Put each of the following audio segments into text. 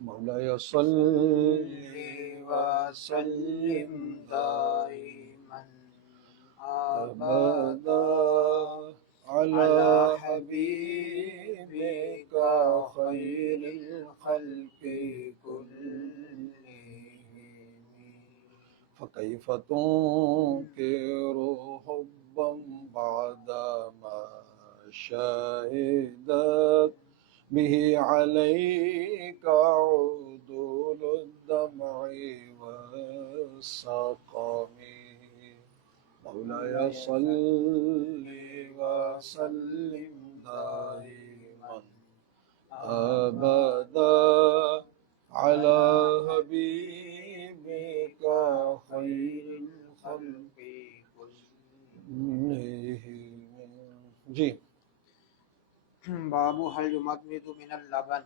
مولاي صل وسلم دائما أبدا على حبيبك خير الخلق كلهم فكيف تنكر حبا بعدما شهدت به عليك عدول الدمع والسقم مولاي صل وسلم دائما أبدا على حبيبك خير الخلق كلهم جی باب هل يمضمض من اللبن.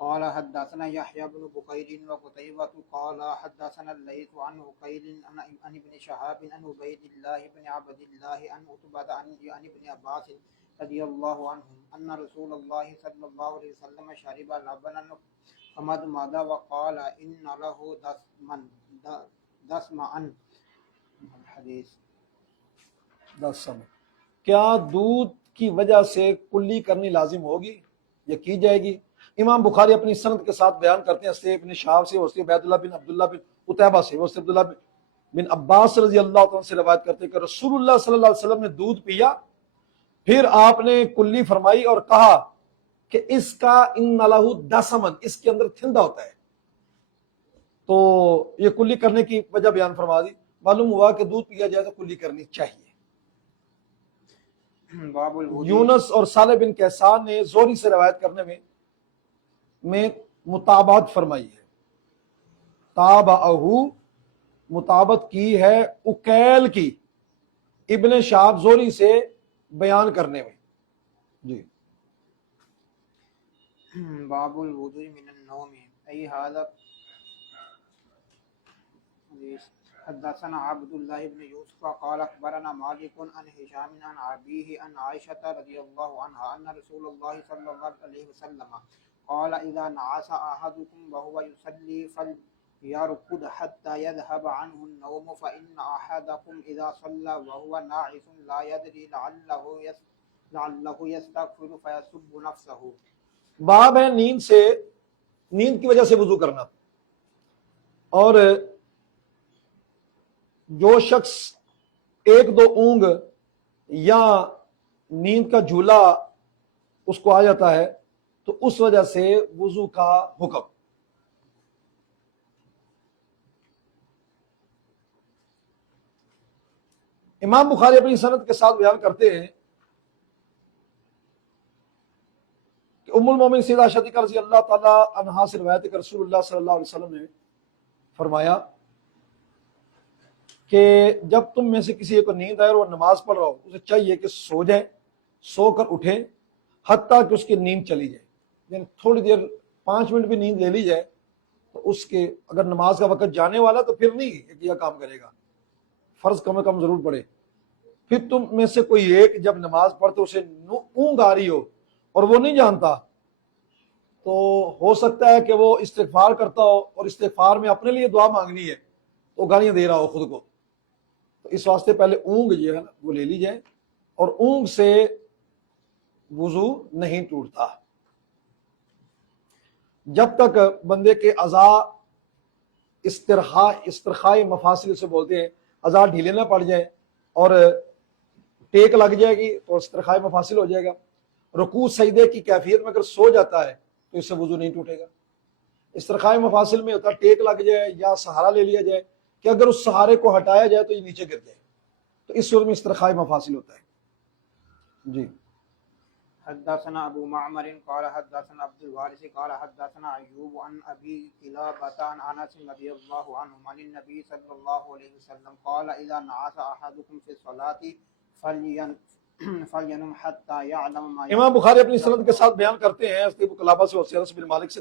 قال حدثنا يحيى بن بكير وقتيبة قال حدثنا الليث عن عقيل عن ابن شهاب عن عبيد الله بن عبد الله عن عتبة عن ابن عباس رضي الله عنهم أن رسول الله صلى الله عليه وسلم شرب لبنا فمضمض وقال إن له دسما الحديث. کیا دودھ کی وجہ سے کلی کرنی لازم ہوگی یا کی جائے گی؟ امام بخاری اپنی سند کے ساتھ بیان کرتے ہیں سے ابن شہاب سے، وصی عبید اللہ بن عبداللہ بن عتیبہ سے، وصی عبداللہ بن عباس رضی اللہ عنہ سے روایت کرتے ہیں کہ رسول اللہ صلی اللہ علیہ وسلم نے دودھ پیا، پھر آپ نے کلی فرمائی اور کہا کہ اس کا ان لہ دسمن، اس کے اندر تھندا ہوتا ہے، تو یہ کلی کرنے کی وجہ بیان فرما دی۔ معلوم ہوا کہ دودھ پیا جائے تو کلی کرنی چاہیے۔ باب الوضوء. یونس اور صالح بن کیسان نے زہری سے روایت کرنے میں مطابعت فرمائی ہے، تابعہو مطابعت کی ہے اکیل کی ابن شہاب زہری سے بیان کرنے میں۔ جی باب الوضوء من النوم أي هذا. حدثنا عبد الله بن يوسف قال أخبرنا مالك عن هشام عن أبيه عن عائشة رضي الله عنها أن رسول الله صلى الله عليه وسلم قال إذا نعس أحدكم وهو يصلي فليرقد حتى يذهب عنه النوم فإن أحدكم إذا صلى وهو ناعس لا يدري لعله يستغفر فيسب نفسه. باب ہے نیند کی وجہ سے وضو کرنا، اور جو شخص ایک دو اونگ یا نیند کا جھولا اس کو آ جاتا ہے تو اس وجہ سے وضو کا حکم۔ امام بخاری اپنی سند کے ساتھ بیان کرتے ہیں کہ ام المومن سیدہ عائشہ رضی اللہ تعالی عنہا سے روایت ہے کہ رسول اللہ صلی اللہ علیہ وسلم نے فرمایا کہ جب تم میں سے کسی کو نیند آئے اور وہ نماز پڑھ رہا ہو، اسے چاہیے کہ سو جائے، سو کر اٹھے حتیٰ کہ اس کی نیند چلی جائے، یعنی تھوڑی دیر 5 منٹ بھی نیند لے لی جائے تو اس کے اگر نماز کا وقت جانے والا تو پھر نہیں یہ کام کرے گا، فرض کم کم ضرور پڑے۔ پھر تم میں سے کوئی ایک جب نماز پڑھتے اسے اونگ آ رہی ہو اور وہ نہیں جانتا، تو ہو سکتا ہے کہ وہ استغفار کرتا ہو اور استغفار میں اپنے لیے دعا مانگنی ہے تو گالیاں دے رہا ہو خود کو، تو اس واسطے پہلے اونگ جو ہے نا وہ لے لی جائے، اور اونگ سے وضو نہیں ٹوٹتا جب تک بندے کے اعضاء استرخاء مفاصل سے بولتے ہیں، اعضاء ڈھیلے نہ پڑ جائیں اور ٹیک لگ جائے گی تو استرخاء مفاصل ہو جائے گا۔ رکوع سجدے کی کیفیت میں اگر سو جاتا ہے تو اس سے وضو نہیں ٹوٹے گا۔ استرخاء مفاصل میں ہوتا ہے ٹیک لگ جائے یا سہارا لے لیا جائے کہ اگر اس سہارے کو ہٹایا جائے تو یہ نیچے گر جائے، تو اس صورت میں استرخاء مفاصل ہوتا ہے۔ جی حدثنا ابو معمر قال حدثنا عبد الوارث قال حدثنا ایوب عن ابي قلابة عن انس رضي الله عنه عن النبي صلى الله عليه وسلم قال اذا نعس احدكم في الصلاة فلينم حتى يعلم ما. امام بخاری اپنی سند کے ساتھ بیان کرتے ہیں ابو قلابہ سے اور انس بن مالک سے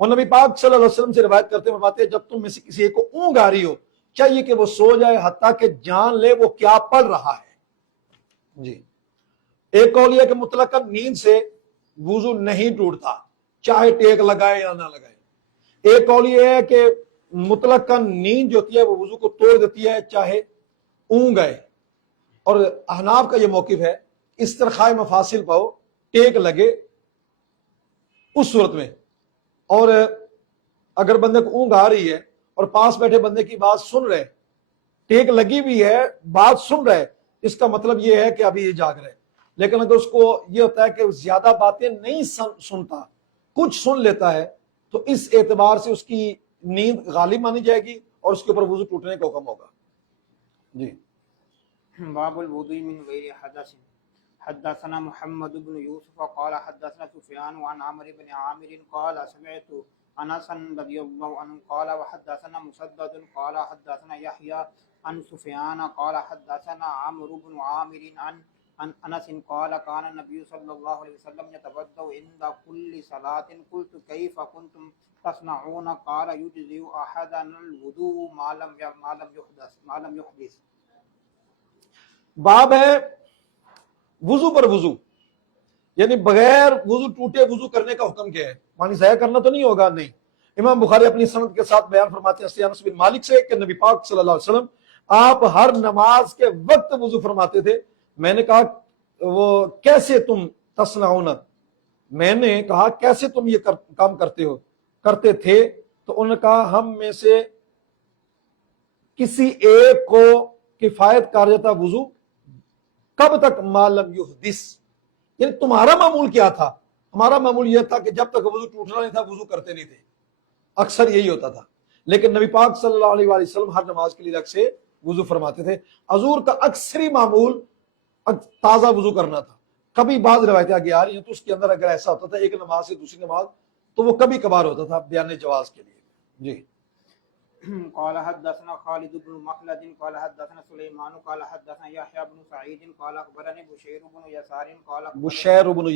نبی پاک صلی اللہ علیہ وسلم سے روایت کرتے ہیں، فرماتے ہیں جب تم میں سے کسی ایک کو اونگ آ رہی ہو چاہیے کہ وہ سو جائے حتیٰ کہ جان لے وہ کیا پڑھ رہا ہے۔ جی ایک قول یہ کہ مطلقاً نیند سے وضو نہیں ٹوٹتا، چاہے ٹیک لگائے یا نہ لگائے۔ ایک قول یہ ہے کہ مطلق نیند جو ہوتی ہے وہ وضو کو توڑ دیتی ہے چاہے اونگ گئے، اور احناف کا یہ موقف ہے استرخاء مفاصل پاؤ ٹیک لگے اس صورت میں، اور اگر بندے کو اونگ آ رہی ہے اور پاس بیٹھے بندے کی بات سن رہے، ٹیک لگی بھی ہے بات سن رہے، اس کا مطلب یہ ہے کہ ابھی یہ جاگ رہے۔ لیکن اگر اس کو یہ ہوتا ہے کہ زیادہ باتیں نہیں سنتا، کچھ سن لیتا ہے، تو اس اعتبار سے اس کی نیند غالب مانی جائے گی اور اس کے اوپر وضو ٹوٹنے کا حکم ہوگا۔ جی باب الوضوء من غیر حدث حدثنا محمد بن یوسف قال حدثنا سفیان عن عمرو بن عامر قال سمعت انس رضی اللہ عنہ قال وحدثنا مسدد قال حدثنا يحيى عن سفیان قال حدثنا عمرو بن عامر عن انس قال كان النبي صلى الله عليه وسلم يتوضا عند كل صلاه قلت كيف كنتم تصنعون قال يجزئ احدنا الوضوء ما لم يحدث۔ باب ہے وضو پر وضو، یعنی بغیر وضو ٹوٹے وضو کرنے کا حکم کیا ہے؟ پانی ضائع کرنا تو نہیں ہوگا؟ نہیں۔ امام بخاری اپنی سند کے ساتھ بیان فرماتے ہیں انس بن مالک سے کہ نبی پاک صلی اللہ علیہ وسلم آپ ہر نماز کے وقت وضو فرماتے تھے۔ میں نے کہا وہ کیسے تم تصنعون، میں نے کہا کیسے تم یہ کام کرتے تھے؟ تو انہوں نے کہا ہم میں سے کسی ایک کو کفایت کر جاتا وضو کب تک ما لم یحدث، یعنی تمہارا معمول کیا تھا؟ ہمارا معمول یہ تھا کہ جب تک وضو ٹوٹنا نہیں تھا وضو کرتے نہیں تھے، اکثر یہی ہوتا تھا۔ لیکن نبی پاک صلی اللہ علیہ وسلم ہر نماز کے لیے الگ سے وضو فرماتے تھے۔ حضور کا اکثری معمول تازہ وضو کرنا تھا۔ کبھی بعض روایتیں آگے آ رہی ہیں تو اس کے اندر اگر ایسا ہوتا تھا ایک نماز سے دوسری نماز تو وہ کبھی کبھار ہوتا تھا بیان جواز کے لیے۔ جی قال حدثنا خالد بن مخلد قال حدثنا سليمان قال حدثنا يحيى بن سعيد قال اخبرني بشير بن يسار قال بشير بن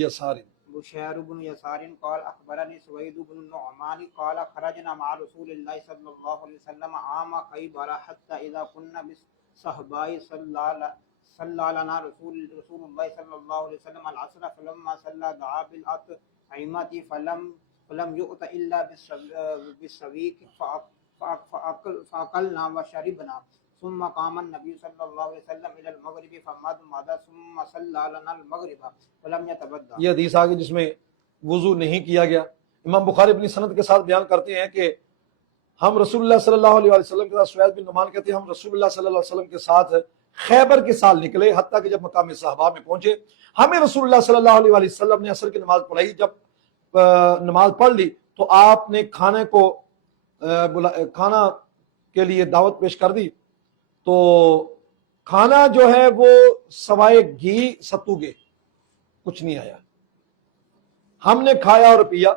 يسار قال اخبرني سويد بن النعمان قال خرجنا مع رسول الله صلى الله عليه وسلم عام خيبر حتى اذا كنا بالصحباء صلى لنا رسول الله صلى الله عليه وسلم العصر فلما صلى دعا بالأطعمة فلم يؤت الا بالسويق فأكلنا وشربنا ثم قام النبي صلى الله عليه وسلم إلى المغرب فمضمض ثم صلى لنا المغرب ولم يتوضأ۔ یہ حدیث آگے جس میں وضو نہیں کیا گیا، امام بخاری اپنی سند کے ساتھ بیان کرتے ہیں کہ ہم رسول اللہ صلی اللہ علیہ وسلم کے ساتھ، سوید بن نعمان کہتے ہیں ہم رسول اللہ صلی اللہ علیہ وسلم کے ساتھ خیبر کے سال نکلے، حتیٰ کہ جب مقام صحابہ میں پہنچے ہمیں رسول اللہ صلی اللہ علیہ وسلم نے عصر کی نماز پڑھائی۔ جب نماز پڑھ لی تو آپ نے کھانا کے لیے دعوت پیش کر دی، تو کھانا جو ہے وہ سوائے گھی ستو کے کچھ نہیں آیا۔ ہم نے کھایا اور پیا،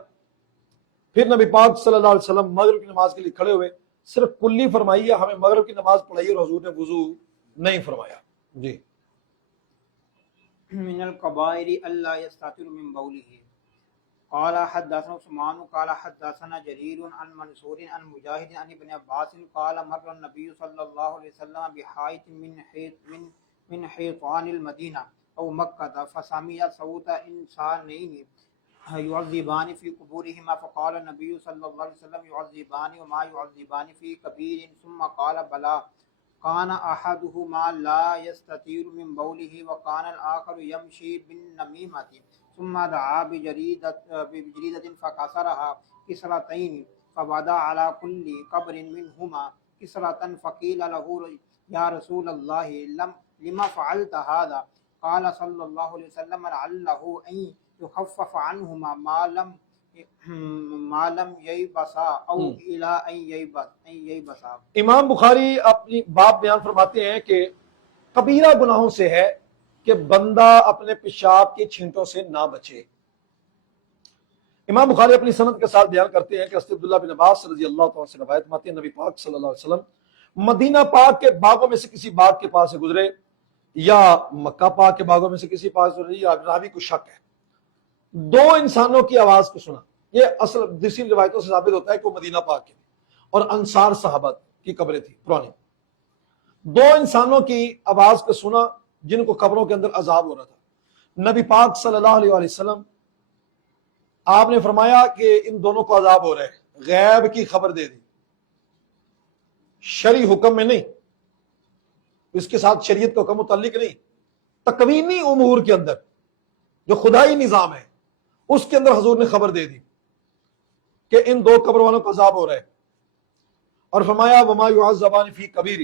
پھر نبی پاک صلی اللہ علیہ وسلم مغرب کی نماز کے لیے کھڑے ہوئے، صرف کلی فرمائی ہے ہمیں مغرب کی نماز پڑھائی اور حضور نے وضو نہیں فرمایا۔ جی من القبائر الا يستتر من بوله قال حدثنا عثمان قال حدثنا جرير عن منصور عن مجاهد عن ابن عباس قال مر النبي صلى الله عليه وسلم بحائط من حيطان المدينة أو مكة فسمع صوت إنسانين يعذبان في قبورهما فقال النبي صلى الله عليه وسلم يعذبان وما يعذبان في كبير ثم قال بلى كان أحدهما لا يستتير من بوله وكان الآخر يمشي بالنميمة ثم دعا بجريدة فكسرها كسرتين فبدا على كل قبر منهما كسرة فقيل له يا رسول الله لما فعلت هذا قال صلى الله عليه وسلم لعله أن يخفف عنهما ما لم ييبسا او الى ان ييبسا۔ امام بخاری اپنی باب بیان فرماتے ہیں کہ کبیرہ گناہوں سے ہے کہ بندہ اپنے پیشاب کی چھینٹوں سے نہ بچے۔ امام بخاری اپنی سند کے ساتھ بیان کرتے ہیں کہ حضرت عبداللہ بن عباس رضی اللہ تعالیٰ سے روایت ماتے ہیں نبی پاک صلی اللہ علیہ وسلم مدینہ پاک کے باغوں میں سے کسی باغ کے پاس سے گزرے یا مکہ پاک کے باغوں میں سے کسی پاس گزرے، یا راوی کو شک ہے، دو انسانوں کی آواز کو سنا۔ یہ اصل دوسری روایتوں سے ثابت ہوتا ہے کہ وہ مدینہ پاک کے اور انصار صحابہ کی قبریں تھی پرانی۔ دو انسانوں کی آواز کو سنا جن کو قبروں کے اندر عذاب ہو رہا تھا۔ نبی پاک صلی اللہ علیہ وسلم آپ نے فرمایا کہ ان دونوں کو عذاب ہو رہا ہے، غیب کی خبر دے دی، شرعی حکم میں نہیں، اس کے ساتھ شریعت کا حکم متعلق نہیں، تکوینی امور کے اندر جو خدائی نظام ہے اس کے اندر حضور نے خبر دے دی کہ ان دو قبر والوں کا عذاب ہو رہا ہے، اور فرمایا وما يعذبان فی کبیر،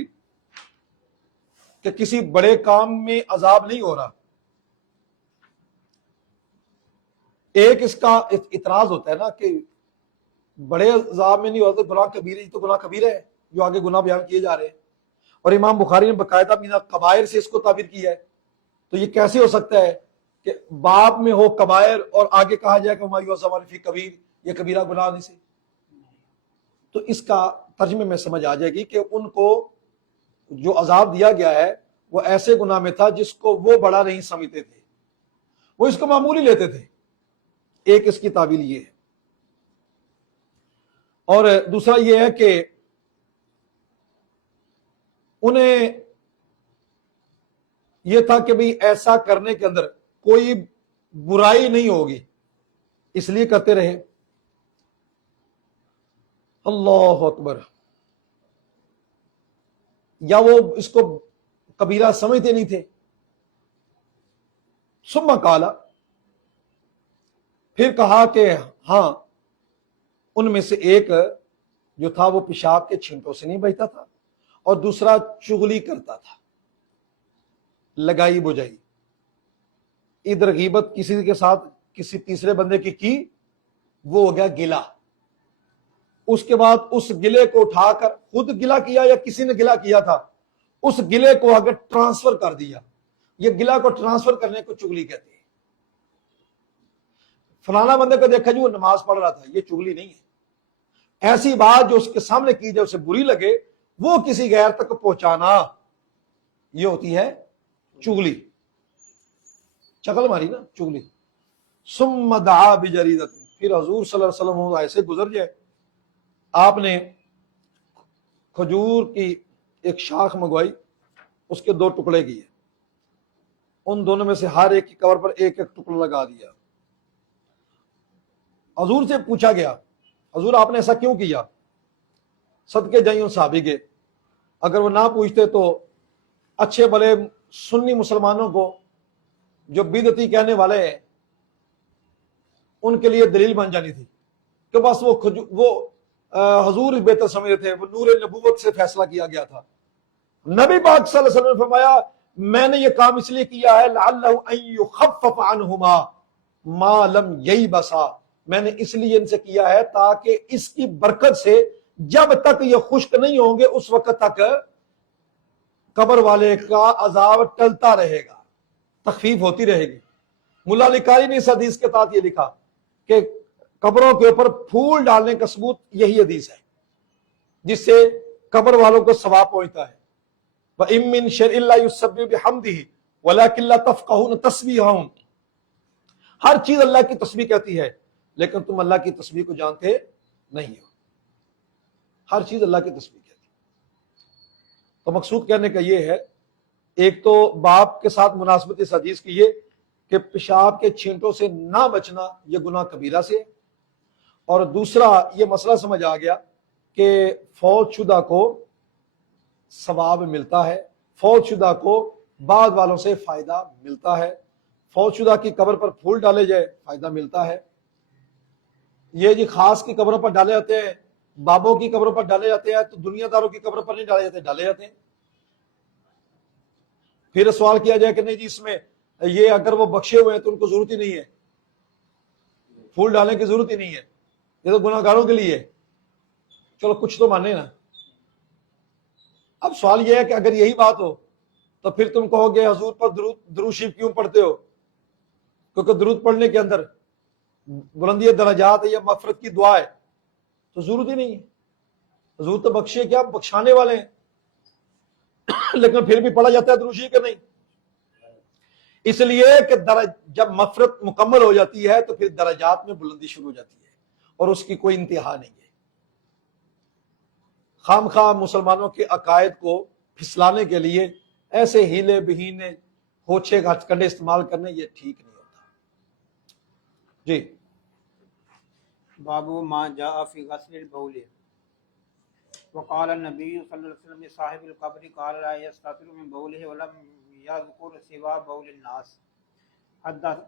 کہ کسی بڑے کام میں عذاب نہیں ہو رہا۔ ایک اس کا اعتراض ہوتا ہے نا کہ بڑے عذاب میں نہیں ہوتا، گناہ کبیرہ، یہ تو گناہ کبیرہ ہے جو آگے گناہ بیان کیے جا رہے ہیں، اور امام بخاری نے باقاعدہ مینا کبائر سے اس کو تعبیر کیا ہے، تو یہ کیسے ہو سکتا ہے کہ باب میں ہو کبائر اور آگے کہا جائے کہ وما يعذبان فی کبیر، یہ کبیرہ گناہ نہیں سے؟ تو اس کا ترجمے میں سمجھ آ جائے گی کہ ان کو جو عذاب دیا گیا ہے وہ ایسے گناہ میں تھا جس کو وہ بڑا نہیں سمجھتے تھے، وہ اس کو معمولی لیتے تھے۔ ایک اس کی تعبیر یہ ہے، اور دوسرا یہ ہے کہ انہیں یہ تھا کہ بھئی ایسا کرنے کے اندر کوئی برائی نہیں ہوگی، اس لیے کرتے رہے۔ اللہ اکبر، یا وہ اس کو کبیرہ سمجھتے نہیں تھے۔ ثم قال، پھر کہا کہ ہاں ان میں سے ایک جو تھا وہ پیشاب کے چھینٹوں سے نہیں بچتا تھا، اور دوسرا چغلی کرتا تھا، لگائی بجائی، ادھر غیبت کسی کے ساتھ کسی تیسرے بندے کی وہ ہو گیا گلا، اس کے بعد اس گلے کو اٹھا کر خود گلا کیا یا کسی نے گلا کیا تھا، اس گلے کو اگر ٹرانسفر کر دیا، یہ گلا کو ٹرانسفر کرنے کو چغلی کہتے ہیں۔ فلانا بندے کو دیکھا جی وہ نماز پڑھ رہا تھا، یہ چغلی نہیں ہے۔ ایسی بات جو اس کے سامنے کی جائے اسے بری لگے، وہ کسی غیر تک پہنچانا، یہ ہوتی ہے چغلی، چغل ماری نا چغلی۔ ثم دعا بجریدۃ، پھر حضور صلی اللہ علیہ وسلم ایسے گزر جائے، آپ نے کھجور کی ایک شاخ منگوائی، اس کے 2 ٹکڑے کیے، ان دونوں میں سے ہر ایک کی کور پر ایک ایک ٹکڑا لگا دیا۔ حضور سے پوچھا گیا حضور آپ نے ایسا کیوں کیا؟ صدقے جائیں ان صحابی کے، اگر وہ نہ پوچھتے تو اچھے بھلے سنی مسلمانوں کو جو بدعتی کہنے والے ہیں ان کے لیے دلیل بن جانی تھی کہ بس وہ حضور بہتر سمجھتے تھے، وہ نور نبوت سے فیصلہ کیا گیا تھا۔ نبی پاک صلی اللہ علیہ وسلم نے فرمایا میں نے یہ کام اس لیے کیا ہے لعلہ ان یخفف عنہما ما لم ییبسا، میں نے اس لیے ان سے کیا ہے تاکہ اس کی برکت سے جب تک یہ خشک نہیں ہوں گے اس وقت تک قبر والے کا عذاب ٹلتا رہے گا، تخفیف ہوتی رہے گی۔ ملا علی قاری نے اس حدیث کے تحت یہ لکھا کہ قبروں کے اوپر پھول ڈالنے کا ثبوت یہی حدیث ہے جس سے قبر والوں کو ثواب پہنچتا ہے۔ وَإِن مِّن شَيْءٍ إِلَّا يُسَبِّحُ بِحَمْدِهِ وَلَٰكِن لَّا تَفْقَهُونَ تَسْبِيحَهُمْ، ہر چیز اللہ کی تسبیح کہتی ہے لیکن تم اللہ کی تسبیح کو جانتے نہیں ہو، ہر چیز اللہ کی تسبیح کہتی ہے۔ تو مقصود کہنے کا یہ ہے، ایک تو باپ کے ساتھ مناسبت اس حدیث کی یہ کہ پیشاب کے چھینٹوں سے نہ بچنا یہ گناہ کبیرہ سے ہے، اور دوسرا یہ مسئلہ سمجھ آ گیا کہ فوت شدہ کو ثواب ملتا ہے، فوت شدہ کو بعد والوں سے فائدہ ملتا ہے، فوت شدہ کی قبر پر پھول ڈالے جائے فائدہ ملتا ہے۔ یہ جی خاص کی قبروں پر ڈالے جاتے ہیں، بابوں کی قبروں پر ڈالے جاتے ہیں، تو دنیا داروں کی قبروں پر نہیں ڈالے جاتے، ڈالے جاتے ہیں۔ پھر سوال کیا جائے کہ نہیں جی اس میں یہ اگر وہ بخشے ہوئے ہیں تو ان کو ضرورت ہی نہیں ہے، پھول ڈالنے کی ضرورت ہی نہیں ہے، یہ تو گناہ گاروں کے لیے ہے۔ چلو کچھ تو مانے نا۔ اب سوال یہ ہے کہ اگر یہی بات ہو تو پھر تم کہو گے حضور پر درود شریف کیوں پڑھتے ہو؟ کیونکہ درود پڑھنے کے اندر بلندی درجات ہے یا مغفرت کی دعا ہے، تو ضرورت ہی نہیں ہے۔ حضور تو بخشے کیا، بخشانے والے ہیں، لیکن پھر بھی پڑھا جاتا ہے درود شریف کہ نہیں؟ اس لیے کہ جب مغفرت مکمل ہو جاتی ہے تو پھر درجات میں بلندی شروع ہو جاتی ہے اور اس کی کوئی انتہا نہیں ہے۔ خام خواہ مسلمانوں کے عقائد کو پھسلانے کے لیے ایسے ہیلے بہینے ہوچے ہتھ کنڈے استعمال کرنے یہ ٹھیک نہیں ہوتا۔ جی باب ما جاء في غسل البول وقال النبي صلى الله عليه وسلم لصاحب القبر قال لا يستتر من بوله ولم يذكر سوى بول الناس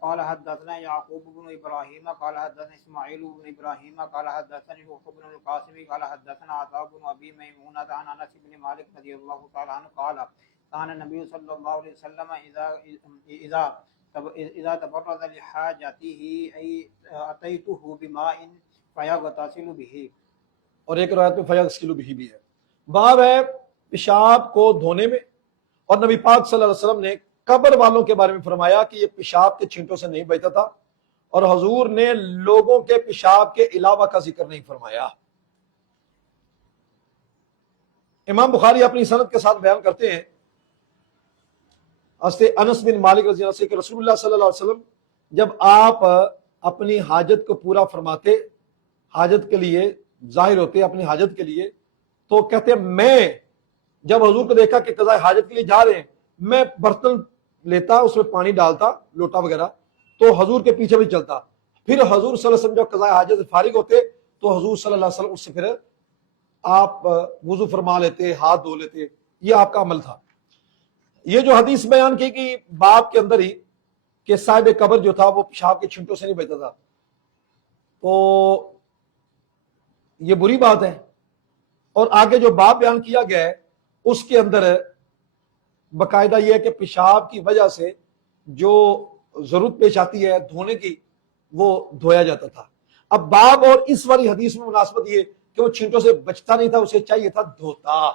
قال حدثنا يعقوب بن ابراهيم قال حدثنا اسماعيل بن ابراهيم قال حدثني روح بن القاسم قال حدثنا عطاء بن ابي ميمونه عن انس بن مالك رضي الله تعالى عنه قال كان النبي صلى الله عليه وسلم اذا تبرز لحاجته اي اتيته بماء فيغتسل به. اور ایک روایت میں فیغسل بہ بھی ہے. باب ہے پیشاب کو دھونے میں. اور نبی پاک صلی اللہ علیہ وسلم نے قبر والوں کے بارے میں فرمایا کہ یہ پیشاب کے چھینٹوں سے نہیں بچتا تھا، اور حضور نے لوگوں کے پیشاب کے علاوہ کا ذکر نہیں فرمایا. امام بخاری اپنی سند کے ساتھ بیان کرتے ہیں انس بن مالک رضی اللہ عنہ کہ رسول اللہ صلی اللہ علیہ وسلم جب آپ اپنی حاجت کو پورا فرماتے، حاجت کے لیے ظاہر ہوتے اپنی حاجت کے لیے، تو کہتے میں جب حضور کو دیکھا کہ قضاء حاجت کے لیے جا رہے ہیں، میں برتن لیتا، اس میں پانی ڈالتا، لوٹا وغیرہ، تو حضور کے پیچھے بھی چلتا. پھر حضور صلی اللہ علیہ وسلم جب قضاء حاجت سے فارغ ہوتے تو حضور صلی اللہ علیہ وسلم اس سے پھر آپ وضو فرما لیتے، ہاتھ دھو لیتے. یہ آپ کا عمل تھا. یہ جو حدیث بیان کی کہ باب کے اندر ہی کہ صاحب قبر جو تھا وہ پیشاب کے چھنٹوں سے نہیں بچتا تھا، تو یہ بری بات ہے. اور آگے جو باب بیان کیا گیا ہے اس کے اندر باقاعدہ یہ ہے کہ پیشاب کی وجہ سے جو ضرورت پیش آتی ہے دھونے کی وہ دھویا جاتا تھا. اب باب اور اس والی حدیث میں مناسبت یہ کہ وہ چھینٹوں سے بچتا نہیں تھا، اسے چاہیے تھا دھوتا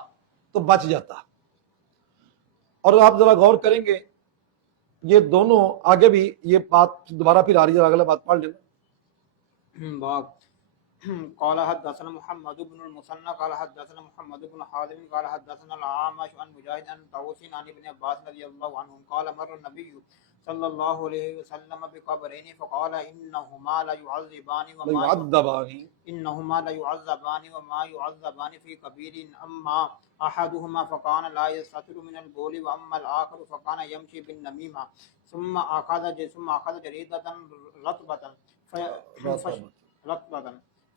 تو بچ جاتا. اور آپ ذرا غور کریں گے یہ دونوں آگے بھی یہ بات دوبارہ پھر آ رہی ہے، اگلا بات پڑھ لینا. باب قال حدثنا محمد بن المثنى قال حدثنا محمد بن حازم قال حدثنا الأعمش عن مجاهد عن طاووس عن ابن عباس رضي الله عنهم قال مر النبي صلى الله عليه وسلم بقبرين فقال إنهما لا يعذبان وما يعذبان في كبير أما أحدهما فكان لا يستتر من البول وأما الآخر فكان يمشي بالنميمة ثم أخذ جريدة رطبة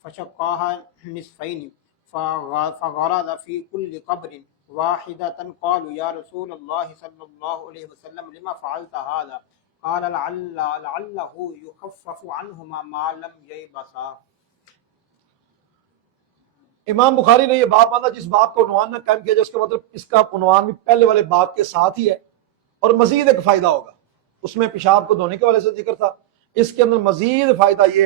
فشقاها نصفين فغرز في كل قبر واحدة. قالوا يا رسول الله صلى الله عليه وسلم لما فعلت هذا؟ قال لعله يخفف عنهما ما لم ييبسا. امام بخاری نے یہ باب باندھا جس باب کو عنوان نہ قائم کیا جائے، اس کا مطلب اس کا عنوان بھی پہلے والے باب کے ساتھ ہی ہے. اور مزید ایک فائدہ ہوگا، اس میں پیشاب کو دھونے کے والے سے ذکر تھا، اس کے اندر مزید فائدہ یہ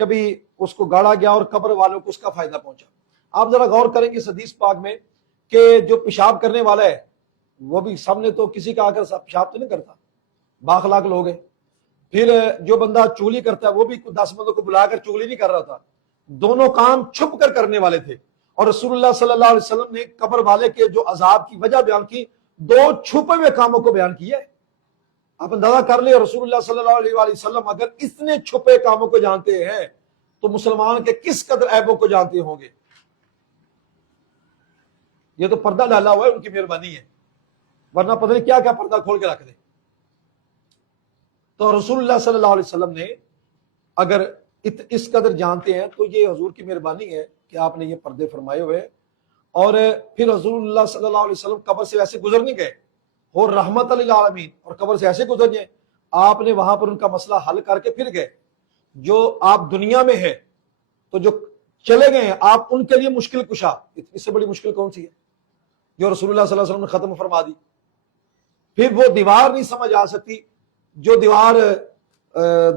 کبھی اس کو گاڑا گیا اور قبر والوں کو اس کا فائدہ پہنچا. آپ ذرا غور کریں گے اس حدیث پاک میں کہ جو پیشاب کرنے والا ہے وہ بھی سامنے تو کسی کا آ کر پیشاب تو نہیں کرتا، بااخلاق لوگ ہیں. پھر جو بندہ چغلی کرتا ہے وہ بھی 10 بندوں کو بلا کر چغلی نہیں کر رہا تھا، دونوں کام چھپ کر کرنے والے تھے. اور رسول اللہ صلی اللہ علیہ وسلم نے قبر والے کے جو عذاب کی وجہ بیان کی، 2 چھپے ہوئے کاموں کو بیان کیا ہے. آپ اندازہ کر لیں رسول اللہ صلی اللہ علیہ وسلم اگر اتنے چھپے کاموں کو جانتے ہیں تو مسلمان کے کس قدر عیبوں کو جانتے ہوں گے. یہ تو پردہ ڈالا ہوا ہے، ان کی مہربانی ہے، ورنہ پتہ نہیں کیا کیا پردہ کھول کے رکھ دے. تو رسول اللہ صلی اللہ علیہ وسلم نے اگر اس قدر جانتے ہیں تو یہ حضور کی مہربانی ہے کہ آپ نے یہ پردے فرمائے ہوئے. اور پھر حضور اللہ صلی اللہ علیہ وسلم قبر سے ویسے گزر نہیں گئے، اور رحمت للعالمین، اور قبر سے ایسے گزر گئے آپ نے وہاں پر ان کا مسئلہ حل کر کے پھر گئے. جو آپ دنیا میں ہیں تو جو چلے گئے ہیں آپ ان کے لیے مشکل کشا، اس سے بڑی مشکل کون سی ہے جو رسول اللہ صلی اللہ علیہ وسلم نے ختم فرما دی. پھر وہ دیوار نہیں سمجھ آ سکتی جو دیوار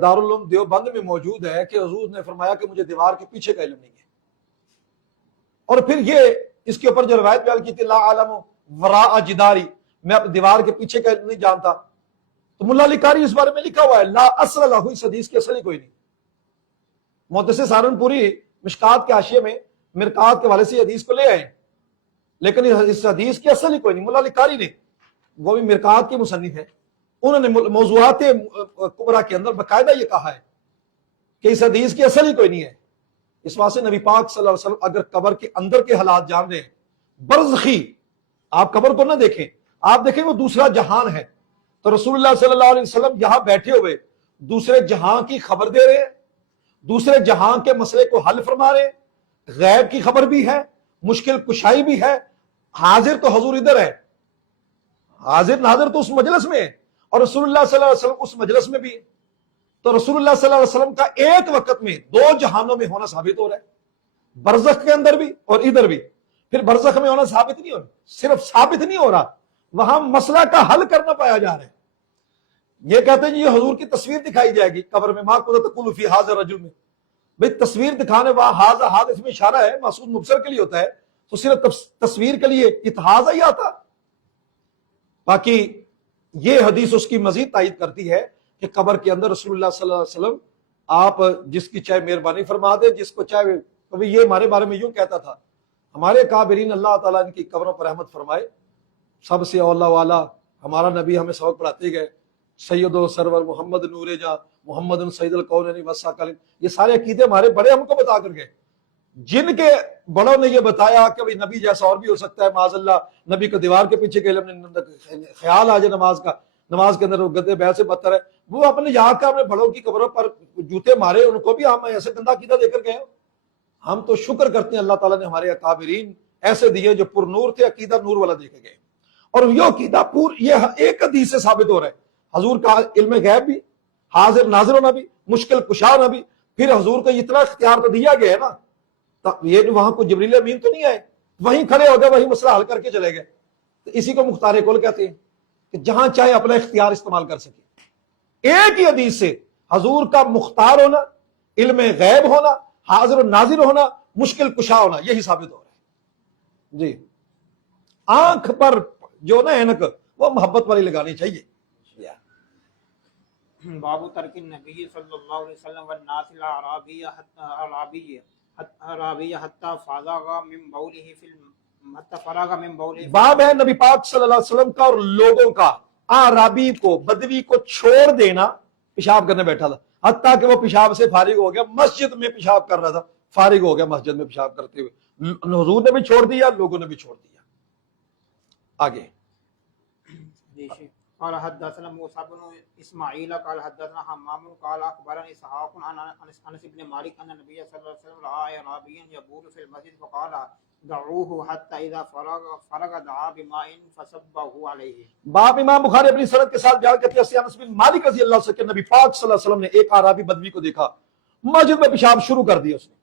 دارالعلوم دیوبند میں موجود ہے کہ حضور نے فرمایا کہ مجھے دیوار کے پیچھے کا علم نہیں ہے. اور پھر یہ اس کے اوپر جو روایت بیان کی تھی لا عالم وراء جداری، میں اپنے دیوار کے پیچھے کا علم نہیں جانتا، تو ملا علی قاری اس بارے میں لکھا ہوا ہے لا اصل لہ، اس حدیث کی اصل ہی کوئی نہیں. محدث سہارنپوری مشکات کے حاشیے میں مرکات کے والے سے حدیث کو لے آئے، لیکن اس حدیث کی اصل ہی کوئی نہیں. ملا علی قاری نے، وہ بھی مرکات کے مصنف ہیں، انہوں نے موضوعات کبریٰ کے اندر باقاعدہ یہ کہا ہے کہ اس حدیث کی اصل ہی کوئی نہیں ہے. اس واسطے نبی پاک صلی اللہ علیہ وسلم اگر قبر کے اندر کے حالات جان رہے ہیں، برزخی، آپ قبر کو نہ دیکھیں، آپ دیکھیں وہ دوسرا جہان ہے، تو رسول اللہ صلی اللہ علیہ وسلم یہاں بیٹھے ہوئے دوسرے جہاں کی خبر دے رہے ہیں. دوسرے جہاں کے مسئلے کو حل فرما رہے ہیں، غیب کی خبر بھی ہے، مشکل کشائی بھی ہے، حاضر تو حضور ادھر ہے، حاضر ناظر تو اس مجلس میں ہے، اور رسول اللہ صلی اللہ علیہ وسلم اس مجلس میں بھی ہے۔ تو رسول اللہ صلی اللہ علیہ وسلم کا ایک وقت میں دو جہانوں میں ہونا ثابت ہو رہا ہے، برزخ کے اندر بھی اور ادھر بھی۔ پھر برزخ میں ہونا ثابت نہیں ہو رہا، صرف ثابت نہیں ہو رہا، وہاں مسئلہ کا حل کرنا پایا جا رہا ہے۔ یہ کہتے ہیں جی یہ حضور کی تصویر دکھائی جائے گی قبر میں، ما کنت تقول فی ھذا الرجل میں، بھئی تصویر دکھانے وہاں ھذا اس میں اشارہ ہے، مقصود مبصر کے لیے ہوتا ہے، تو صرف تصویر کے لیے اتحاذ ہی آتا۔ باقی یہ حدیث اس کی مزید تائید کرتی ہے کہ قبر کے اندر رسول اللہ صلی اللہ علیہ وسلم آپ جس کی چاہے مہربانی فرما دے، جس کو چاہے، کبھی یہ ہمارے بارے میں یوں کہتا تھا، ہمارے کابرین اللہ تعالیٰ ان کی قبروں پر رحمت فرمائے، سب سے اولا والا ہمارا نبی ہمیں سبق پڑھاتے گئے، سید و سرور محمد نور جاں محمد سید القونین والثقلین، یہ سارے عقیدے ہمارے بڑے ہم کو بتا کر گئے، جن کے بڑوں نے یہ بتایا کہ نبی جیسا اور بھی ہو سکتا ہے، معاذ اللہ نبی کو دیوار کے پیچھے کے علم خیال آ جائے نماز کا، نماز کے اندر وہ گدے بیل سے بدتر ہے، وہ اپنے یہاں کا اپنے بڑوں کی قبروں پر جوتے مارے، ان کو بھی ہم ایسے گندا عقیدہ دے کر گئے۔ ہم تو شکر کرتے ہیں اللہ تعالیٰ نے ہمارے اکابرین ایسے دیے جو پر نور تھے، عقیدہ نور والا دے کے گئے، اور یہ عقیدہ یہ ایک حدیث سے ثابت ہو رہا ہے، حضور کا علم غیب بھی، حاضر ناظر ہونا بھی، مشکل کشا ہونا بھی، پھر حضور کو اتنا اختیار تو دیا گیا ہے نا، یہ وہاں کو جبریل امین تو نہیں آئے، وہیں کھڑے ہو گئے، وہیں مسئلہ حل کر کے چلے گئے۔ تو اسی کو مختار کل کہتے ہیں کہ جہاں چاہے اپنا اختیار استعمال کر سکے۔ ایک ہی حدیث سے حضور کا مختار ہونا، علم غیب ہونا، حاضر و ناظر ہونا، مشکل کشا ہونا، یہی ثابت ہو رہا ہے۔ جی آنکھ پر جو نا اینک وہ محبت والی لگانی چاہیے۔ باب ترک النبی صلی اللہ علیہ وسلم والناس العرابی حتی فرغ من بولہ باب ہے نبی پاک صلی اللہ علیہ وسلم کا اور لوگوں کا اعرابی کو، بدوی کو چھوڑ دینا، پیشاب کرنے بیٹھا تھا، حتیٰ کہ وہ پیشاب سے فارغ ہو گیا، مسجد میں پیشاب کر رہا تھا، فارغ ہو گیا مسجد میں پیشاب کرتے ہوئے، حضور نے بھی چھوڑ دیا، لوگوں نے بھی چھوڑ دیا۔ آگے قال حدثنا موسى بن اسماعيل قال حدثنا حمام قال اخبرني اسحاق عن انس بن مالك ان النبي صلى الله عليه وسلم راى اعرابيا يبول في المسجد فقال دعوه حتى اذا فرغ دعا بماء فصبه عليه۔ باب امام بخاری اپنی سند کے ساتھ بیان کرتے ہیں، انس بن مالک رضی اللہ عنہ کہ نبی پاک صلی اللہ علیہ وسلم نے ایک اعرابی بدوی کو دیکھا، مسجد میں پیشاب شروع کر دیا، اس نے،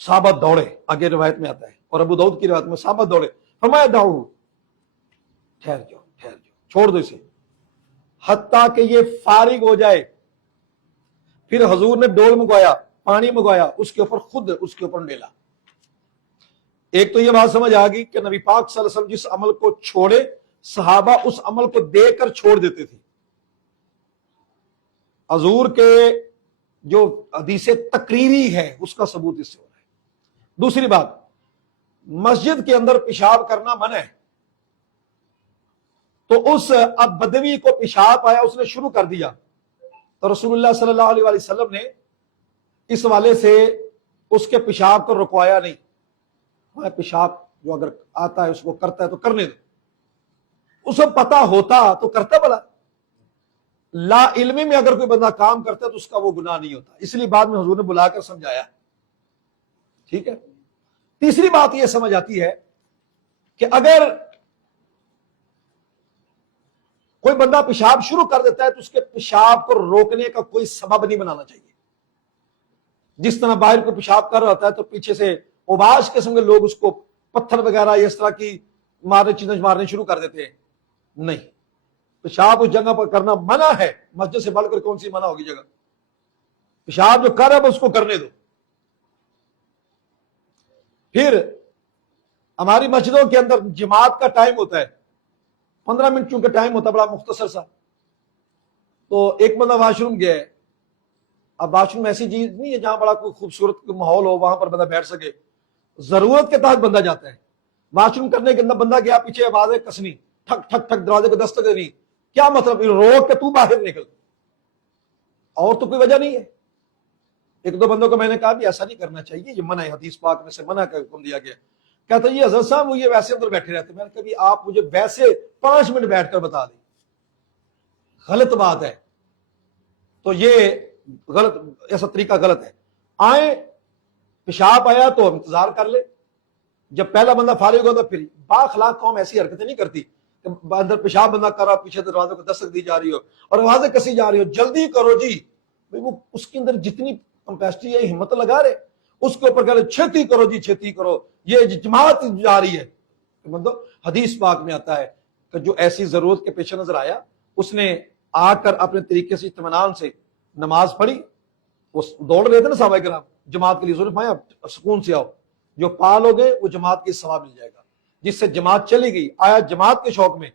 صحابہ دوڑے، آگے روایت میں آتا ہے اور ابو داؤد کی روایت میں صحابہ دوڑے، فرمایا دعوه، ٹھہر جاؤ چھوڑ دو اسے، حتیٰ کہ یہ فارغ ہو جائے۔ پھر حضور نے ڈول منگوایا، پانی منگوایا، اس کے اوپر خود اس کے اوپر ڈیلا۔ ایک تو یہ بات سمجھ آ گئی کہ نبی پاک صلی اللہ علیہ وسلم جس عمل کو چھوڑے، صحابہ اس عمل کو دیکھ کر چھوڑ دیتے تھے۔ حضور کے جو حدیث تقریری ہے اس کا ثبوت اس سے ہو رہا ہے۔ دوسری بات، مسجد کے اندر پیشاب کرنا منع ہے، تو اس اب بدوی کو پیشاب آیا، اس نے شروع کر دیا، تو رسول اللہ صلی اللہ علیہ وسلم نے اس والے سے اس کے پیشاب کو رکوایا نہیں، پیشاب جو اگر آتا ہے اس کو کرتا ہے تو کرنے دو، اسے پتا ہوتا تو کرتا، بلا لا علمی میں اگر کوئی بندہ کام کرتا ہے تو اس کا وہ گناہ نہیں ہوتا، اس لیے بعد میں حضور نے بلا کر سمجھایا۔ ٹھیک ہے۔ تیسری بات یہ سمجھ آتی ہے کہ اگر کوئی بندہ پیشاب شروع کر دیتا ہے تو اس کے پیشاب کو روکنے کا کوئی سبب نہیں بنانا چاہیے۔ جس طرح باہر کو پیشاب کر رہا ہوتا ہے تو پیچھے سے اوباش قسم کے لوگ اس کو پتھر وغیرہ اس طرح کی چیزیں مارنے شروع کر دیتے ہیں، نہیں، پیشاب اس جگہ پر کرنا منع ہے، مسجد سے بڑھ کر کون سی منع ہوگی جگہ، پیشاب جو کر رہا ہے اس کو کرنے دو۔ پھر ہماری مسجدوں کے اندر جماعت کا ٹائم ہوتا ہے، 15 منٹ چونکہ ٹائم ہوتا ہے بڑا مختصر سا، تو ایک بندہ واش روم گیا ہے، اب واش روم ایسی چیز نہیں ہے جہاں بڑا کوئی خوبصورت ماحول ہو وہاں پر بندہ بیٹھ سکے، ضرورت کے تحت بندہ جاتا ہے، واش روم کرنے کے اندر بندہ گیا، پیچھے آواز ہے کسنی، ٹھک ٹھک ٹھک دروازے کو دستک دینی، کیا مطلب، روک کے تو باہر نکل، اور تو کوئی وجہ نہیں ہے۔ ایک دو بندوں کو میں نے کہا بھی ایسا نہیں کرنا چاہیے، یہ منع ہے، حدیث پاک میں سے منع کا حکم دیا گیا۔ کہتا یہ حضرت صاحب وہ یہ ویسے اندر بیٹھے رہتے، میں نے کہا بھی آپ مجھے ویسے 5 منٹ بیٹھ کر بتا دیں، غلط بات ہے، تو یہ غلط، ایسا طریقہ غلط ہے۔ آئیں، پیشاب آیا تو انتظار کر لے، جب پہلا بندہ فارغ ہوگا پھر بااخلاق قوم ایسی حرکتیں نہیں کرتی کہ اندر پیشاب بندہ کر رہا، پیچھے دروازے کو دستک دی جا رہی ہو اور آوازیں کسی جا رہی ہو، جلدی کرو جی بھائی، وہ اس کے اندر جتنی کمپیسٹی ہے، ہمت لگا رہے، اس کے اوپر کہہ رہے چھتی کرو جی، چھتی کرو، یہ جماعت جا رہی ہے۔ مطلب حدیث پاک میں آتا ہے کہ جو ایسی ضرورت کے پیش نظر آیا، اس نے آ کر اپنے طریقے سے اطمینان سے نماز پڑھی۔ وہ دوڑ رہے تھے نا صحابہ کرام جماعت کے لیے، انہوں نے فرمایا سکون سے آؤ، جو پال ہو گئے وہ جماعت کی ثواب مل جائے گا، جس سے جماعت چلی گئی، آیا جماعت کے شوق میں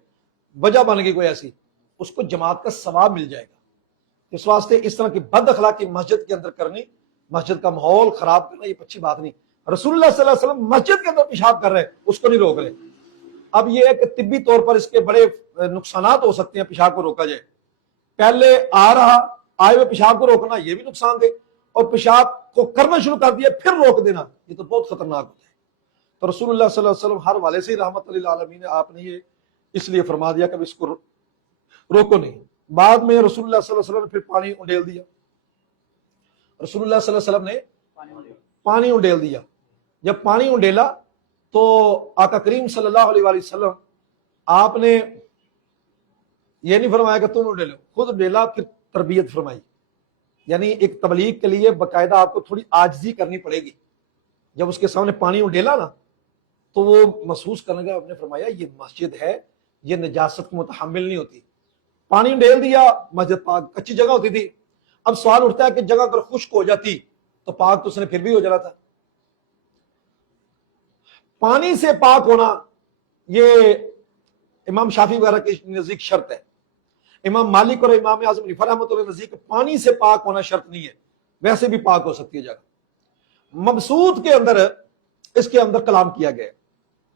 وجہ بن گئی کوئی ایسی، اس کو جماعت کا ثواب مل جائے گا۔ اس واسطے اس طرح کی بد اخلاقی مسجد کے اندر کرنی، مسجد کا ماحول خراب کرنا، یہ اچھی بات نہیں۔ رسول اللہ صلی اللہ علیہ وسلم مسجد کے اندر پیشاب کر رہے ہیں، اس کو نہیں روک رہے۔ اب یہ ہے کہ طبی طور پر اس کے بڑے نقصانات ہو سکتے ہیں، پیشاب کو روکا جائے، پہلے آ رہا آئے ہوئے پیشاب کو روکنا یہ بھی نقصان دے، اور پیشاب کو کرنا شروع کر دیا پھر روک دینا، یہ تو بہت خطرناک ہوتا ہے۔ تو رسول اللہ صلی اللہ علیہ وسلم ہر والے سے رحمت للعالمین نے آپ نے یہ اس لیے فرما دیا کہ اس کو روکو نہیں۔ بعد میں رسول اللہ صلی اللہ علیہ وسلم نے پھر پانی انڈیل دیا، رسول اللہ صلی اللہ علیہ وسلم نے پانی انڈیل دیا۔ جب پانی انڈیلا تو آقا کریم صلی اللہ علیہ وآلہ وسلم آپ نے یہ نہیں فرمایا کہ تم انڈیلو، خود انڈیلا، پھر تربیت فرمائی۔ یعنی ایک تبلیغ کے لیے باقاعدہ آپ کو تھوڑی عاجزی کرنی پڑے گی۔ جب اس کے سامنے پانی انڈیلا نا تو وہ محسوس کرنے کا، آپ نے فرمایا یہ مسجد ہے، یہ نجاست کو متحمل نہیں ہوتی۔ پانی ڈیل دیا، مسجد پاک، کچی جگہ ہوتی تھی۔ اب سوال اٹھتا ہے کہ جگہ اگر خشک ہو جاتی تو پاک تو اس نے پھر بھی ہو جانا تھا۔ پانی سے پاک ہونا یہ امام شافعی وغیرہ کے نزدیک شرط ہے، امام مالک اور امام اعظم حنیفہ رحمۃ اللہ نزدیک پانی سے پاک ہونا شرط نہیں ہے، ویسے بھی پاک ہو سکتی ہے جگہ۔ مبسوط کے اندر اس کے اندر کلام کیا گیا،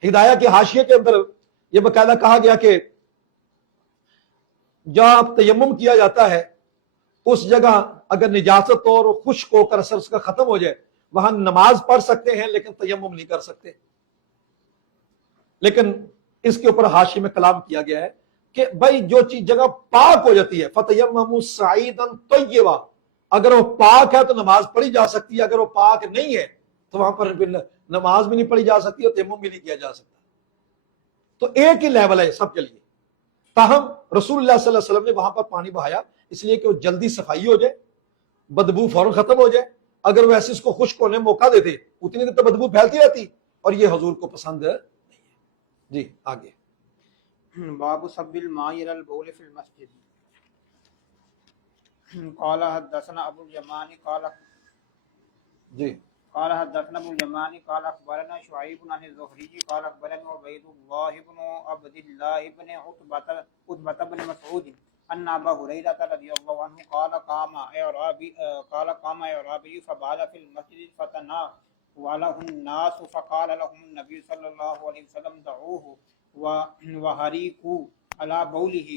ہدایہ کے حاشیے کے اندر یہ باقاعدہ کہا گیا کہ جہاں تیمم کیا جاتا ہے اس جگہ اگر نجاست اور خشک ہو کر اثر اس کا ختم ہو جائے، وہاں نماز پڑھ سکتے ہیں لیکن تیمم نہیں کر سکتے۔ لیکن اس کے اوپر حاشیے میں کلام کیا گیا ہے کہ بھائی جو چیز جگہ پاک ہو جاتی ہے، فَتَيَمَّمُوا صَعِيدًا طَيِّبًا، اگر وہ پاک ہے تو نماز پڑھی جا سکتی ہے، اگر وہ پاک نہیں ہے تو وہاں پر نماز بھی نہیں پڑھی جا سکتی اور تیمم بھی نہیں کیا جا سکتا۔ تو ایک ہی لیول ہے سب کے لیے۔ تاہم رسول اللہ صلی اللہ علیہ وسلم نے وہاں پر پانی بہایا اس لیے کہ وہ جلدی صفائی ہو جائے، بدبو فوراً ختم ہو جائے۔ اگر وہ ایسے اس کو خشک ہونے موقع دیتے اتنی دیر تو بدبو پھیلتی رہتی، اور یہ حضور کو پسند نہیں ہے۔ جی آگے۔ باب صب الماء الى البول في المسجد قال حدثنا ابو اليماني جی قال حدثنا ابو اليماني قال اخبرنا شعيب عن الزهري قال اخبرني عبيد الله بن عبد الله بن عتبة بن مسعود ان ابا هريرة رضي الله عنه قال قام اعرابي فبال في المسجد فتناوله الناس فقال لهم النبي صلى الله عليه وسلم دعوه وحريقوا على بوله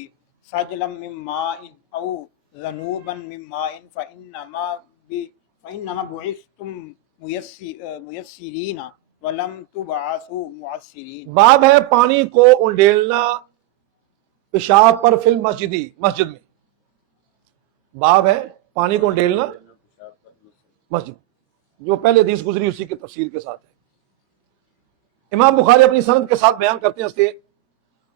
سجلا من ماء او ذنوبا من ماء فإنما بعثتم ميسرين ولم تبعثوا معسرين۔ باب ہے پانی کو انڈیلنا پیشاب پر فی المسجد، مسجد میں۔ باب ہے پانی کو انڈیلنا مسجد، جو پہلے حدیث گزری اسی کی تفصیل کے ساتھ ہے۔ امام بخاری اپنی سند کے ساتھ بیان کرتے ہیں اس کے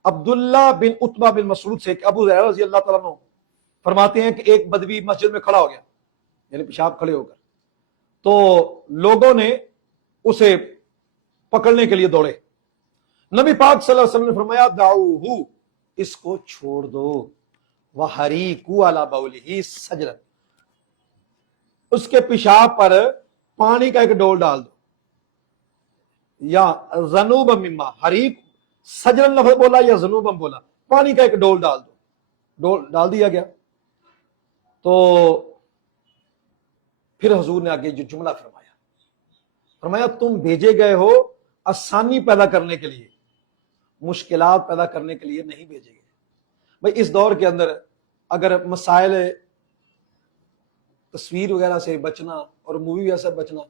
عبداللہ بن عتبہ بن مسعود سے کہ ابو ہریرہ رضی اللہ تعالیٰ عنہ فرماتے ہیں کہ ایک بدوی مسجد میں کھڑا ہو گیا، یعنی پیشاب کھڑے ہو کر، تو لوگوں نے اسے پکڑنے کے لیے دوڑے۔ نبی پاک صلی اللہ علیہ وسلم نے فرمایا دعوہ، اس کو چھوڑ دو، وحریقوا علی بولہ سجلا، اس کے پیشاب پر پانی کا ایک ڈول ڈال دو، یا ذنوبا مما، حریق سجلن لفظ بولا یا ذنوبا بولا، پانی کا ایک ڈول ڈال دو، ڈول ڈال دیا گیا۔ تو پھر حضور نے آگے جو جملہ فرمایا تم بھیجے گئے ہو آسانی پیدا کرنے کے لیے، مشکلات پیدا کرنے کے لیے نہیں بھیجے گئے۔ بھائی اس دور کے اندر اگر مسائل تصویر وغیرہ سے بچنا اور مووی وغیرہ سے بچنا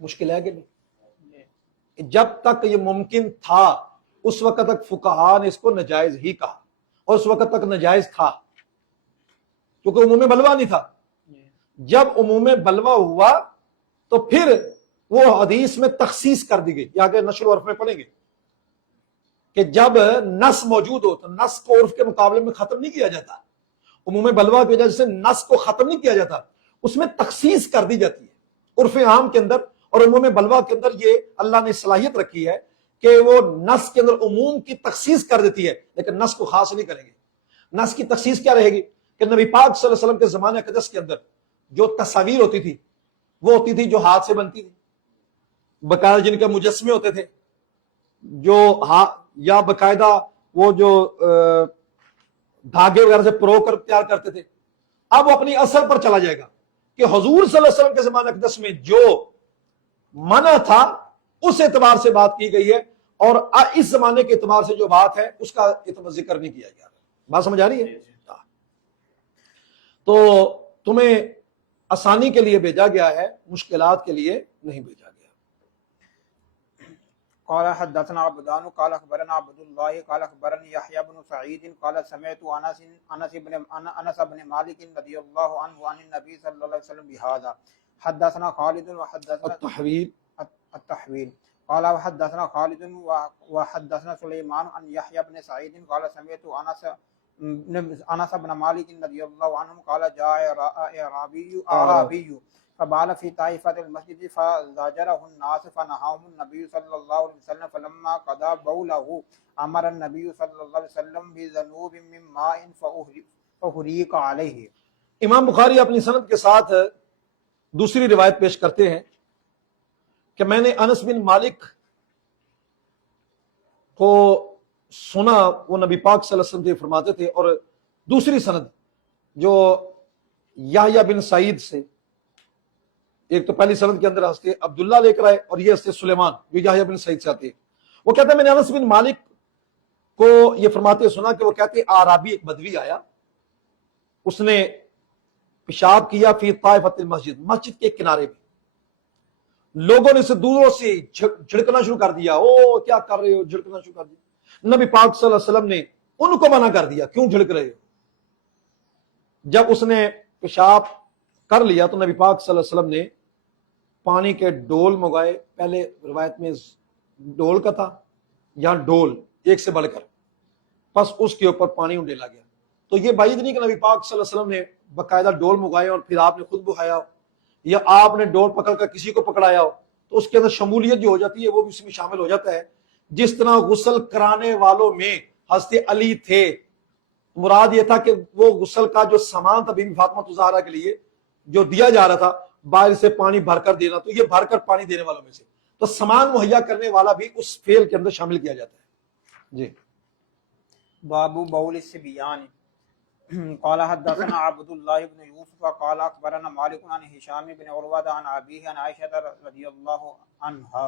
مشکل ہے کہ نہیں؟ جب تک یہ ممکن تھا اس وقت تک فقہاء نے اس کو نجائز ہی کہا، اور اس وقت تک نجائز تھا کیونکہ عموم بلوا نہیں تھا۔ جب عموم بلوا ہوا تو پھر وہ حدیث میں تخصیص کر دی گئی، یہ آگے نشر و عرف میں پڑھیں گے کہ جب نص موجود ہو تو نص کو عرف کے مقابلے میں ختم نہیں کیا جاتا، عموم بلوا کی وجہ سے نص کو ختم نہیں کیا جاتا، اس میں تخصیص کر دی جاتی ہے عرف عام کے اندر، اور عموم بلوا کے اندر یہ اللہ نے صلاحیت رکھی ہے کہ وہ نص کے اندر عموم کی تخصیص کر دیتی ہے لیکن نص کو خاص نہیں کریں گے۔ نص کی تخصیص کیا رہے گی کہ نبی پاک صلی اللہ علیہ وسلم کے زمانہ اقدس کے اندر جو تصاویر ہوتی تھی وہ ہوتی تھی جو ہاتھ سے بنتی تھی، باقاعدہ جن کے مجسمے ہوتے تھے جو یا باقاعدہ وہ جو دھاگے وغیرہ سے پرو کر تیار کرتے تھے۔ اب وہ اپنی اصل پر چلا جائے گا کہ حضور صلی اللہ علیہ وسلم کے زمانہ اقدس میں جو منع تھا اس اعتبار سے بات کی گئی ہے، اور اس زمانے کے اعتبار سے جو بات ہے اس کا ذکر نہیں کیا گیا۔ بات سمجھ آ رہی ہے؟ تو تمہیں آسانی کے لیے بھیجا گیا ہے، مشکلات کے لیے نہیں بھیجا گیا۔ قال حدثنا عبدان قال اخبرنا عبد الله قال اخبرني يحيى بن سعيد قال سمعت انس بن مالك رضي الله عنه عن النبي صلى الله عليه وسلم بهذا حدثنا خالد وحدثنا التحويل قال وحدثنا خالد وحدثنا سليمان عن يحيى بن سعيد قال سمعت انس بن مالك رضي الله عنه قال جاء اعرابي فبال في طائفة المسجد فزاجره الناس فنهاهم النبي صلى الله عليه وسلم فلما قضى بوله امر النبي صلى الله عليه وسلم بذنوب من ماء فهريق عليه۔ امام بخاری اپنی سند کے ساتھ دوسری روایت پیش کرتے ہیں کہ میں نے انس بن مالک کو سنا، وہ نبی پاک صلی اللہ علیہ وسلم سے فرماتے تھے، اور دوسری سند جو یحییٰ بن سعید سے، ایک تو پہلی سند کے اندر ہستے عبداللہ لے کر آئے اور یہ ہستے سلیمان جو یحییٰ بن سعید سے آتے ہیں، وہ کہتے ہیں میں نے انس بن مالک کو یہ فرماتے سنا کہ وہ کہتے آرابی ایک بدوی آیا، اس نے پیشاب کیا فی طائفۃ المسجد، مسجد کے کنارے میں، لوگوں نے اسے دوروں سے جھڑکنا شروع کر دیا، او کیا کر رہے ہو، جھڑکنا شروع کر دیا۔ نبی پاک صلی اللہ علیہ وسلم نے ان کو منع کر دیا، کیوں جھڑک رہے ہو؟ جب اس نے پیشاب کر لیا تو نبی پاک صلی اللہ علیہ وسلم نے پانی کے ڈول منگوائے، پہلے روایت میں ڈول کا تھا، یہاں ڈول ایک سے بڑھ کر، بس اس کے اوپر پانی ڈالا گیا۔ تو یہ بعید نہیں کہ نبی پاک صلی اللہ علیہ وسلم نے باقاعدہ ڈول منگوائے اور پھر آپ نے خود بہایا ہو، یا آپ نے ڈول پکڑ کر کسی کو پکڑایا ہو، تو اس کے اندر شمولیت جو ہو جاتی ہے وہ بھی اس میں شامل ہو جاتا ہے۔ جس طرح غسل کرانے والوں میں حضرت علی تھے، مراد یہ تھا کہ وہ غسل کا جو سامان تھا بی بی فاطمہ زہرا کے لیے جو دیا جا رہا تھا باہر سے پانی بھر کر دینا، تو یہ بھر کر پانی دینے والوں میں سے، تو سامان مہیا کرنے والا بھی اس فعل کے اندر شامل کیا جاتا ہے۔ جی باب بول الصبيان قال حدثنا عبد الله بن يوسف قال اخبرنا مالك عن هشام بن عروة عن أبيه عن عائشة رضي الله عنها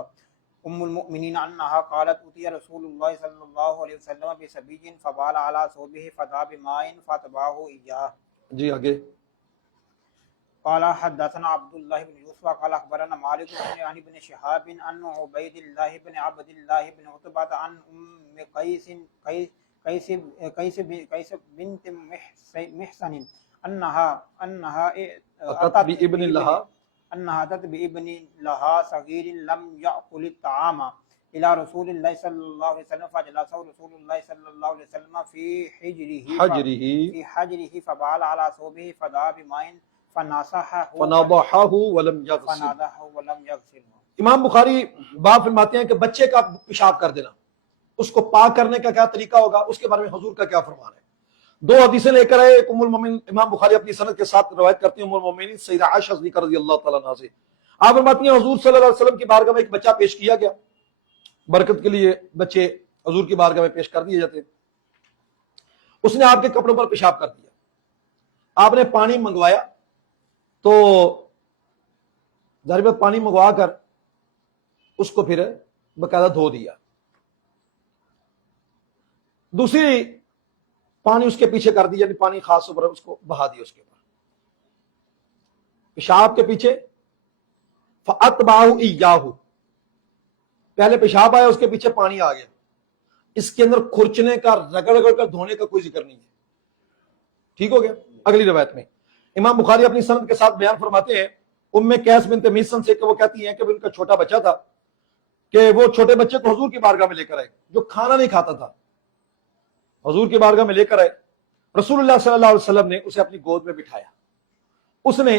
ام المؤمنين انها قالت اتي رسول الله صلى الله عليه وسلم بصبي فبال على ثوبه فدعا بماء فاتبعه اياه۔ جی آگے۔ قال حدثنا عبد الله بن يوسف قال اخبرنا مالك عن ابن شهاب عن عبيد الله بن عبد الله بن عتبة عن ام قيس بنت محسن انها اتت بابن لها صغير لم يأكل الطعام الى رسول الله صلى الله عليه وسلم فجلسه رسول الله صلى الله عليه وسلم في حجره فبال على ثوبه فدعا بماء فنضحه ولم يغسل۔ امام بخاری باب فرماتے ہیں کہ بچے کا پیشاب کر دینا، اس کو پاک کرنے کا کیا طریقہ ہوگا، اس کے بارے میں حضور کا کیا فرمان ہے۔ دو حدیثیں لے کر آئے، ایک ام المومنین، امام بخاری اپنی سند کے ساتھ روایت کرتے ہیں ام المومنین سیدہ عائشہ صدیقہ رضی اللہ تعالیٰ عنہا سے، آپ فرماتی ہیں حضور صلی اللہ علیہ وسلم کی بارگاہ میں ایک بچہ پیش کیا گیا، برکت کے لیے بچے حضور کی بارگاہ میں پیش کر دیے جاتے، اس نے آپ کے کپڑوں پر پیشاب کر دیا، آپ نے پانی منگوایا تو ظاہر بات پانی منگوا کر اس کو پھر باقاعدہ دھو دیا، دوسری پانی اس کے پیچھے کر دیا، یعنی پانی خاص اوپر اس کو بہا دیا اس کے اوپر پیشاب کے پیچھے، فَأَتْبَعَهُ إِيَّاهُ، پہلے پیشاب آیا اس کے پیچھے پانی آ گیا، اس کے اندر کھرچنے کا رگڑ رگڑ کر دھونے کا کوئی ذکر نہیں ہے، ٹھیک ہو گیا۔ اگلی روایت میں امام بخاری اپنی سند کے ساتھ بیان فرماتے ہیں ام قیس بنت میسن سے کہ وہ کہتی ہیں کہ ان کا چھوٹا بچہ تھا کہ وہ چھوٹے بچے کو حضور کی بارگاہ میں لے کر آئے جو کھانا نہیں کھاتا تھا، حضور کی بارگاہ میں لے کر آئے، رسول اللہ صلی اللہ علیہ وسلم نے اسے اپنی گود میں بٹھایا، اس نے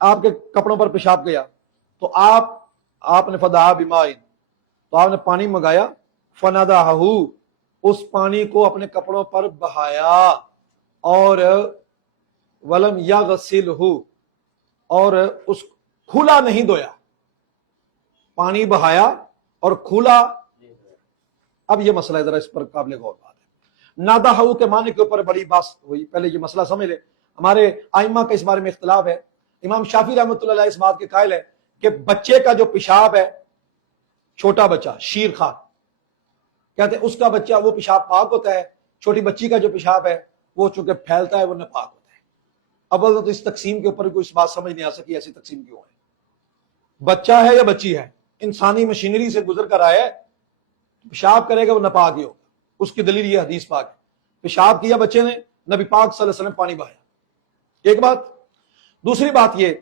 آپ کے کپڑوں پر پیشاب کیا تو آپ نے فدعا بمائن، تو آپ نے پانی منگایا، فنادہ، اس پانی کو اپنے کپڑوں پر بہایا، اور ولم یغسلہ، اور اس کھلا نہیں دھویا، پانی بہایا اور کھلا۔ اب یہ مسئلہ ہے، ذرا اس پر قابل غور بات ہے، نادہ کے معنی کے اوپر بڑی بات ہوئی، پہلے یہ مسئلہ سمجھ لیں، ہمارے ائمہ کا اس بارے میں اختلاف ہے۔ امام شافعی رحمۃ اللہ علیہ اس بات کے قائل ہے کہ بچے کا جو پیشاب ہے، چھوٹا بچہ شیر خان کہتے ہیں اس کا بچہ وہ پیشاب پاک ہوتا ہے، چھوٹی بچی کا جو پیشاب ہے وہ چونکہ پھیلتا ہے وہ ناپاک ہوتا ہے۔ اول تو اس تقسیم کے اوپر کوئی اس بات سمجھ نہیں آ سکی ایسی تقسیم کیوں ہے، بچہ ہے یا بچی ہے، انسانی مشینری سے گزر کر آیا ہے، پیشاب کرے گا وہ ناپاک ہی ہوگا، اس کی دلیل یہ حدیث پاک ہے، پیشاب کیا بچے نے، نبی پاک صلی اللہ علیہ وسلم پانی بہایا، ایک بات۔ دوسری بات یہ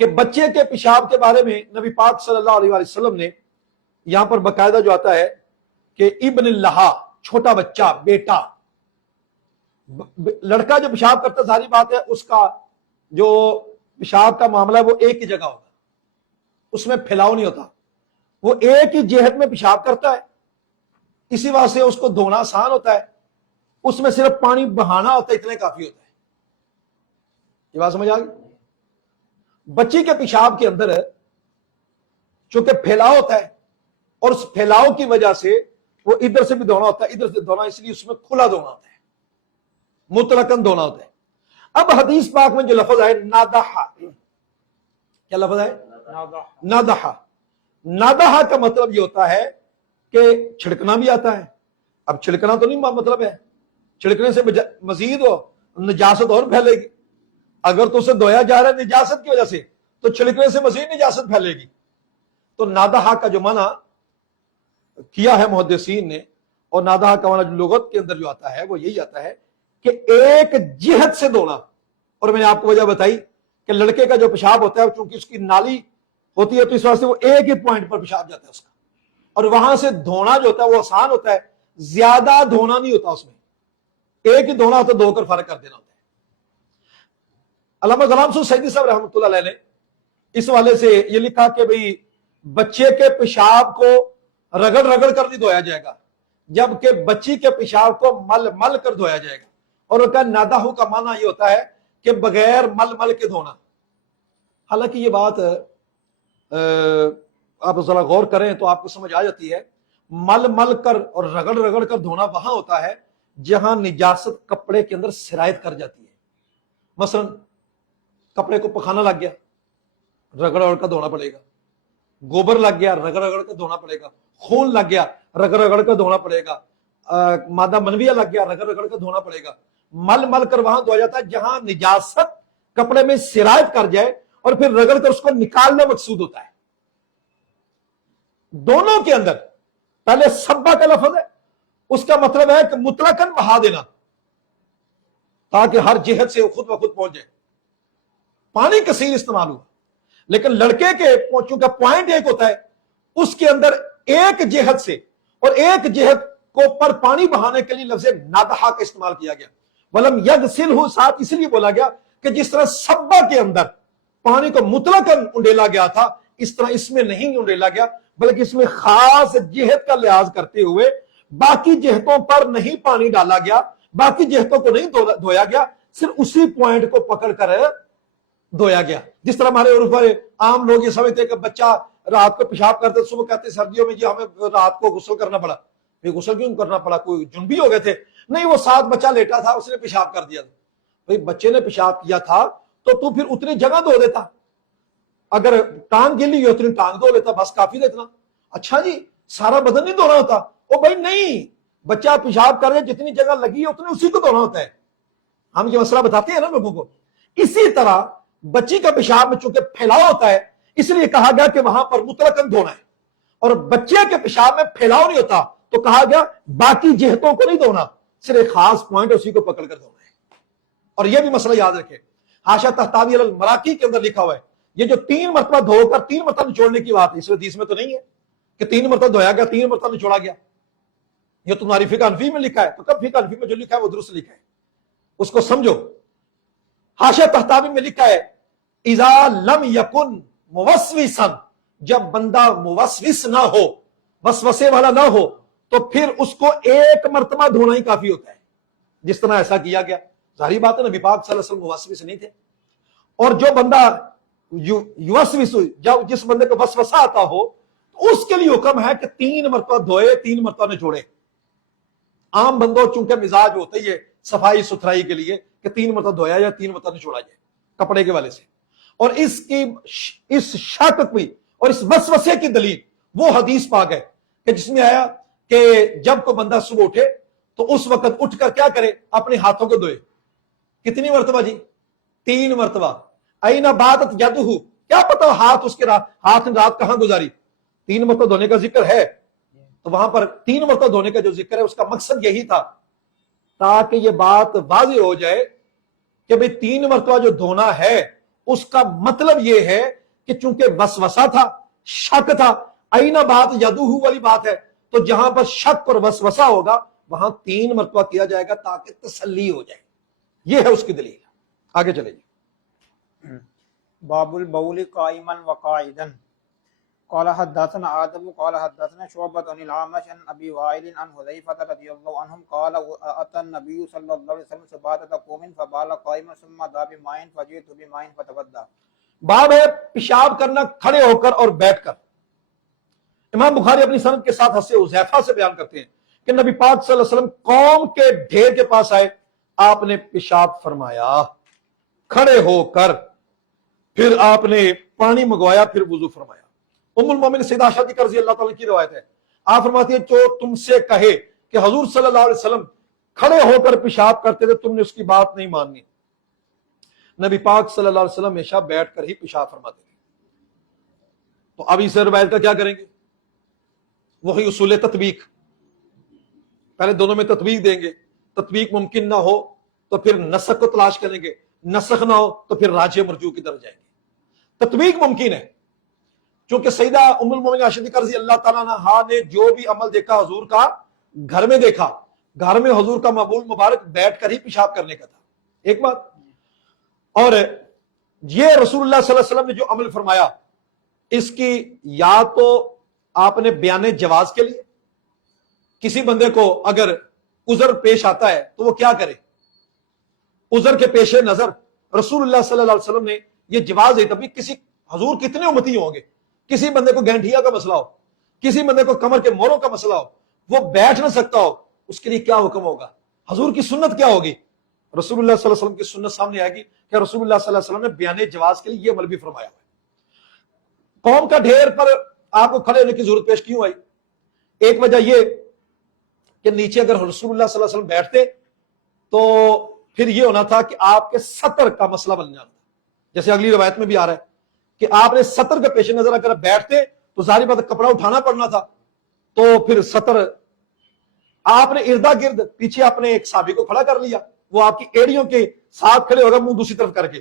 کہ بچے کے پیشاب کے بارے میں نبی پاک صلی اللہ علیہ وسلم نے یہاں پر باقاعدہ جو آتا ہے کہ ابن اللہ، چھوٹا بچہ، بیٹا، لڑکا جو پیشاب کرتا ہے ظاہری بات ہے اس کا جو پیشاب کا معاملہ ہے وہ ایک ہی جگہ ہوگا، اس میں پھیلاؤ نہیں ہوتا، وہ ایک ہی جہت میں پیشاب کرتا ہے، اسی واسطے اس کو دھونا آسان ہوتا ہے، اس میں صرف پانی بہانا ہوتا ہے، اتنے کافی ہوتا ہے۔ یہ بات سمجھ آ گئی؟ بچی کے پیشاب کے اندر چونکہ پھیلاؤ ہوتا ہے اور اس پھیلاؤ کی وجہ سے وہ ادھر سے بھی دھونا ہوتا ہے، ادھر سے دھونا، اس لیے اس میں کھلا دھونا ہوتا ہے، مطلقاً دھونا ہوتا ہے۔ اب حدیث پاک میں جو لفظ ہے نادحہ، کیا لفظ ہے؟ نادحہ۔ نادحہ کا مطلب یہ ہوتا ہے کہ چھڑکنا بھی آتا ہے۔ اب چھڑکنا تو نہیں مطلب ہے، چھڑکنے سے مزید نجاست اور پھیلے گی، اگر تو اسے دھویا جا رہا ہے نجاست کی وجہ سے تو چھڑکنے سے مزید نجاست پھیلے گی۔ تو نادحہ کا جو معنی کیا ہے محدثین نے، اور نادحہ کا معنی جو لغت کے اندر جو آتا ہے وہ یہی آتا ہے کہ ایک جہت سے دھونا۔ اور میں نے آپ کو وجہ بتائی کہ لڑکے کا جو پیشاب ہوتا ہے چونکہ اس کی نالی ہوتی ہے تو اس واسطے وہ ایک ہی پوائنٹ پر پیشاب جاتا ہے اس کا، اور وہاں سے دھونا جو ہوتا ہے وہ آسان ہوتا ہے، زیادہ دھونا نہیں ہوتا، اس میں ایک ہی دھونا ہوتا ہے، دھو کر فارغ کر دینا ہوتا ہے۔ علامہ غلام سعود سعیدی صاحب رحمۃ اللہ علیہ نے اس والے سے یہ لکھا کہ بھئی بچے کے پیشاب کو رگڑ رگڑ کر نہیں دھویا جائے گا، جبکہ بچی کے پیشاب کو مل مل کر دھویا جائے گا۔ اور ان کا نادحہ کا معنی یہ ہوتا ہے کہ بغیر مل مل کے دھونا۔ حالانکہ یہ بات آپ ذرا غور کریں تو آپ کو سمجھ آ جاتی ہے، مل مل کر اور رگڑ رگڑ کر دھونا وہاں ہوتا ہے جہاں نجاست کپڑے کے اندر سرایت کر جاتی ہے۔ مثلا کپڑے کو پخانا لگ گیا، رگڑ رگڑ کر دھونا پڑے گا، گوبر لگ گیا، رگڑ رگڑ کر دھونا پڑے گا، خون لگ گیا، رگڑ رگڑ کر دھونا پڑے گا، مادہ منویہ لگ گیا، رگڑ رگڑ کر دھونا پڑے گا۔ مل مل کر وہاں دھویا جاتا ہے جہاں نجاست کپڑے میں سرایت کر جائے، اور پھر رگڑ کر اس کو نکالنا مقصود ہوتا ہے۔ دونوں کے اندر پہلے سبا کا لفظ ہے، اس کا مطلب ہے کہ مطلقاً بہا دینا تاکہ ہر جہت سے خود بخود پہنچ جائے، پانی کثیر استعمال ہوا۔ لیکن لڑکے کے چونکہ پوائنٹ ایک ہوتا ہے، اس کے اندر ایک جہت سے اور ایک جہت کو پر پانی بہانے کے لیے لفظ نادحہ کا استعمال کیا گیا۔ ولم یغسلہ ساتھ اس لیے بولا گیا کہ جس طرح سبا کے اندر پانی کو مطلقاً انڈیلا گیا تھا، اس طرح اس میں نہیں انڈیلا گیا، بلکہ اس میں خاص جہت کا لحاظ کرتے ہوئے باقی جہتوں پر نہیں پانی ڈالا گیا، باقی جہتوں کو نہیں دھویا گیا، صرف اسی پوائنٹ کو پکڑ کر دھویا گیا۔ جس طرح ہمارے عرف پر عام لوگ یہ سمجھتے ہیں کہ بچہ رات کو پیشاب کرتے، صبح کہتے سردیوں میں جی ہمیں رات کو غسل کرنا پڑا۔ غسل کیوں کرنا پڑا؟ کوئی جنبی ہو گئے تھے؟ نہیں، وہ ساتھ بچہ لیٹا تھا، اس نے پیشاب کر دیا۔ بھئی بچے نے پیشاب کیا تھا تو پھر اتنی جگہ دھو دیتا، اگر ٹانگ گلی ہو اتنی ٹانگ دھو لیتا، بس کافی دیتا۔ اچھا جی سارا بدن نہیں دھونا ہوتا؟ او بھائی نہیں، بچہ پیشاب کر رہے جتنی جگہ لگی ہے اتنی اسی کو دھونا ہوتا ہے۔ ہم یہ مسئلہ بتاتے ہیں نا لوگوں کو۔ اسی طرح بچی کا پیشاب میں چونکہ پھیلاؤ ہوتا ہے، اس لیے کہا گیا کہ وہاں پر مطلقاً دھونا ہے، اور بچے کے پیشاب میں پھیلاؤ نہیں ہوتا تو کہا گیا باقی جہتوں کو نہیں دھونا، صرف ایک خاص پوائنٹ اسی کو پکڑ کر دھونا ہے۔ اور یہ بھی مسئلہ یاد رکھے، حاشا تحتاوی علی المراقی کے اندر لکھا ہوا ہے یہ جو 3 مرتبہ دھو کر 3 مرتبہ نچوڑنے کی بات ہے، اس حدیث میں تو نہیں ہے کہ 3 مرتبہ دھویا گیا 3 مرتبہ نچوڑا گیا، یہ تمہاری فقہ حنفی میں لکھا ہے، تو کب فقہ حنفی میں جو لکھا ہے وہ درست لکھا ہے، اس کو سمجھو۔ حاشا تحتاوی میں لکھا ہے اذا لم یکن موسوسا، جب بندہ موسوس نہ ہو، وسوسے والا نہ ہو، تو پھر اس کو 1 مرتبہ دھونا ہی کافی ہوتا ہے، جس طرح ایسا کیا گیا۔ ظاہری بات ہے نبی پاک صلی اللہ علیہ وسلم موسوس نہیں تھے، اور جو بندہ یوسوس، جب جس بندے کو وسوسہ آتا ہو تو اس کے لیے حکم ہے کہ 3 مرتبہ دھوئے 3 مرتبہ نچوڑے۔ عام بندوں چونکہ مزاج ہوتا ہی ہے صفائی ستھرائی کے لیے کہ 3 مرتبہ دھویا یا 3 مرتبہ نچوڑا جائے کپڑے کے والے سے، اور اس شک کی اور اس وسوسے کی دلیل وہ حدیث پاک ہے کہ جس میں آیا کہ جب کوئی بندہ صبح اٹھے تو اس وقت اٹھ کر کیا کرے، اپنے ہاتھوں کو دھوئے۔ کتنی مرتبہ جی؟ 3 مرتبہ۔ اینا باتت یدہ، کیا پتا ہاتھ اس کے ہاتھ نے رات کہاں گزاری، 3 مرتبہ دھونے کا ذکر ہے، تو وہاں پر 3 مرتبہ دھونے کا جو ذکر ہے اس کا مقصد یہی تھا تاکہ یہ بات واضح ہو جائے کہ بھئی 3 مرتبہ جو دھونا ہے اس کا مطلب یہ ہے کہ چونکہ وسوسہ تھا، شک تھا، اینا بات یدہ والی بات ہے، تو جہاں پر شک اور وسوسہ ہوگا وہاں 3 مرتبہ کیا جائے گا تاکہ تسلی ہو جائے۔ یہ ہے اس کی دلیل۔ آگے چلے جی۔ باب البول قائما وقاعدا قال حدثنا آدم قال حدثنا شعبة عن الأعمش عن أبي وائل عن حذيفة رضي الله عنهم قال أتى النبي صلى الله عليه وسلم سباتة قوم فبال قائما ثم دعا بماء فجئت بماء فتوضأ۔ باب ہے پیشاب کرنا کھڑے ہو کر اور بیٹھ کر۔ امام بخاری اپنی سند کے ساتھ حدیث حذیفہ سے بیان کرتے ہیں کہ نبی پاک صلی اللہ علیہ وسلم قوم کے ڈھیر کے پاس آئے، آپ نے پیشاب فرمایا کھڑے ہو کر، پھر آپ نے پانی منگوایا، پھر وضو فرمایا۔ ام المومنین سیدہ عائشہ رضی اللہ تعالیٰ کی روایت ہے، آپ فرماتی ہے جو تم سے کہے کہ حضور صلی اللہ علیہ وسلم کھڑے ہو کر پیشاب کرتے تھے تم نے اس کی بات نہیں ماننی۔ نبی پاک صلی اللہ علیہ وسلم ہمیشہ بیٹھ کر ہی پیشاب فرماتے تھے۔ تو اب اس روایت کا کیا کریں گے؟ وہی اصول تطبیق، پہلے دونوں میں تطبیق دیں گے، تطبیق ممکن نہ ہو تو پھر نسخ کو تلاش کریں گے، نسخ نہ ہو تو پھر راجح مرجوح کی طرف جائیں گے۔ تطبیق ممکن ہے چونکہ سیدہ ام المومنین عائشہ رضی اللہ تعالیٰ عنہا نے جو بھی عمل دیکھا حضور کا گھر میں دیکھا، گھر میں حضور کا مقبول مبارک بیٹھ کر ہی پیشاب کرنے کا تھا، ایک بات۔ اور یہ رسول اللہ صلی اللہ علیہ وسلم نے جو عمل فرمایا اس کی یا تو آپ نے بیان جواز کے لیے، کسی بندے کو اگر عذر پیش آتا ہے تو وہ کیا کرے، عذر کے پیش نظر رسول اللہ صلی اللہ علیہ وسلم نے یہ جواز ہے۔ تبھی کسی حضور کتنے امتی ہوں گے، کسی بندے کو گینٹھیا کا مسئلہ ہو، کسی بندے کو کمر کے موروں کا مسئلہ ہو، وہ بیٹھ نہ سکتا ہو، اس کے لیے کیا حکم ہوگا، حضور کی سنت کیا ہوگی؟ رسول اللہ صلی اللہ علیہ وسلم کی سنت سامنے آئے گی کہ رسول اللہ صلی اللہ علیہ وسلم نے بیان جواز کے لیے یہ عمل بھی فرمایا ہے۔ قوم کا ڈھیر پر آپ کو کھڑے ہونے کی ضرورت پیش کیوں آئی؟ ایک وجہ یہ کہ نیچے اگر رسول اللہ صلی اللہ علیہ وسلم بیٹھتے تو پھر یہ ہونا تھا کہ آپ کے سطر کا مسئلہ بن جانا، جیسے اگلی روایت میں بھی آ رہا ہے کہ آپ نے سطر کے پیش نظر اگر بیٹھتے تو ظاہری بات کپڑا اٹھانا پڑنا تھا، تو پھر سطر آپ نے اردا گرد پیچھے اپنے ایک صحابی کو کھڑا کر لیا، وہ آپ کی ایڑیوں کے ساتھ کھڑے ہوگا منہ دوسری طرف کر کے،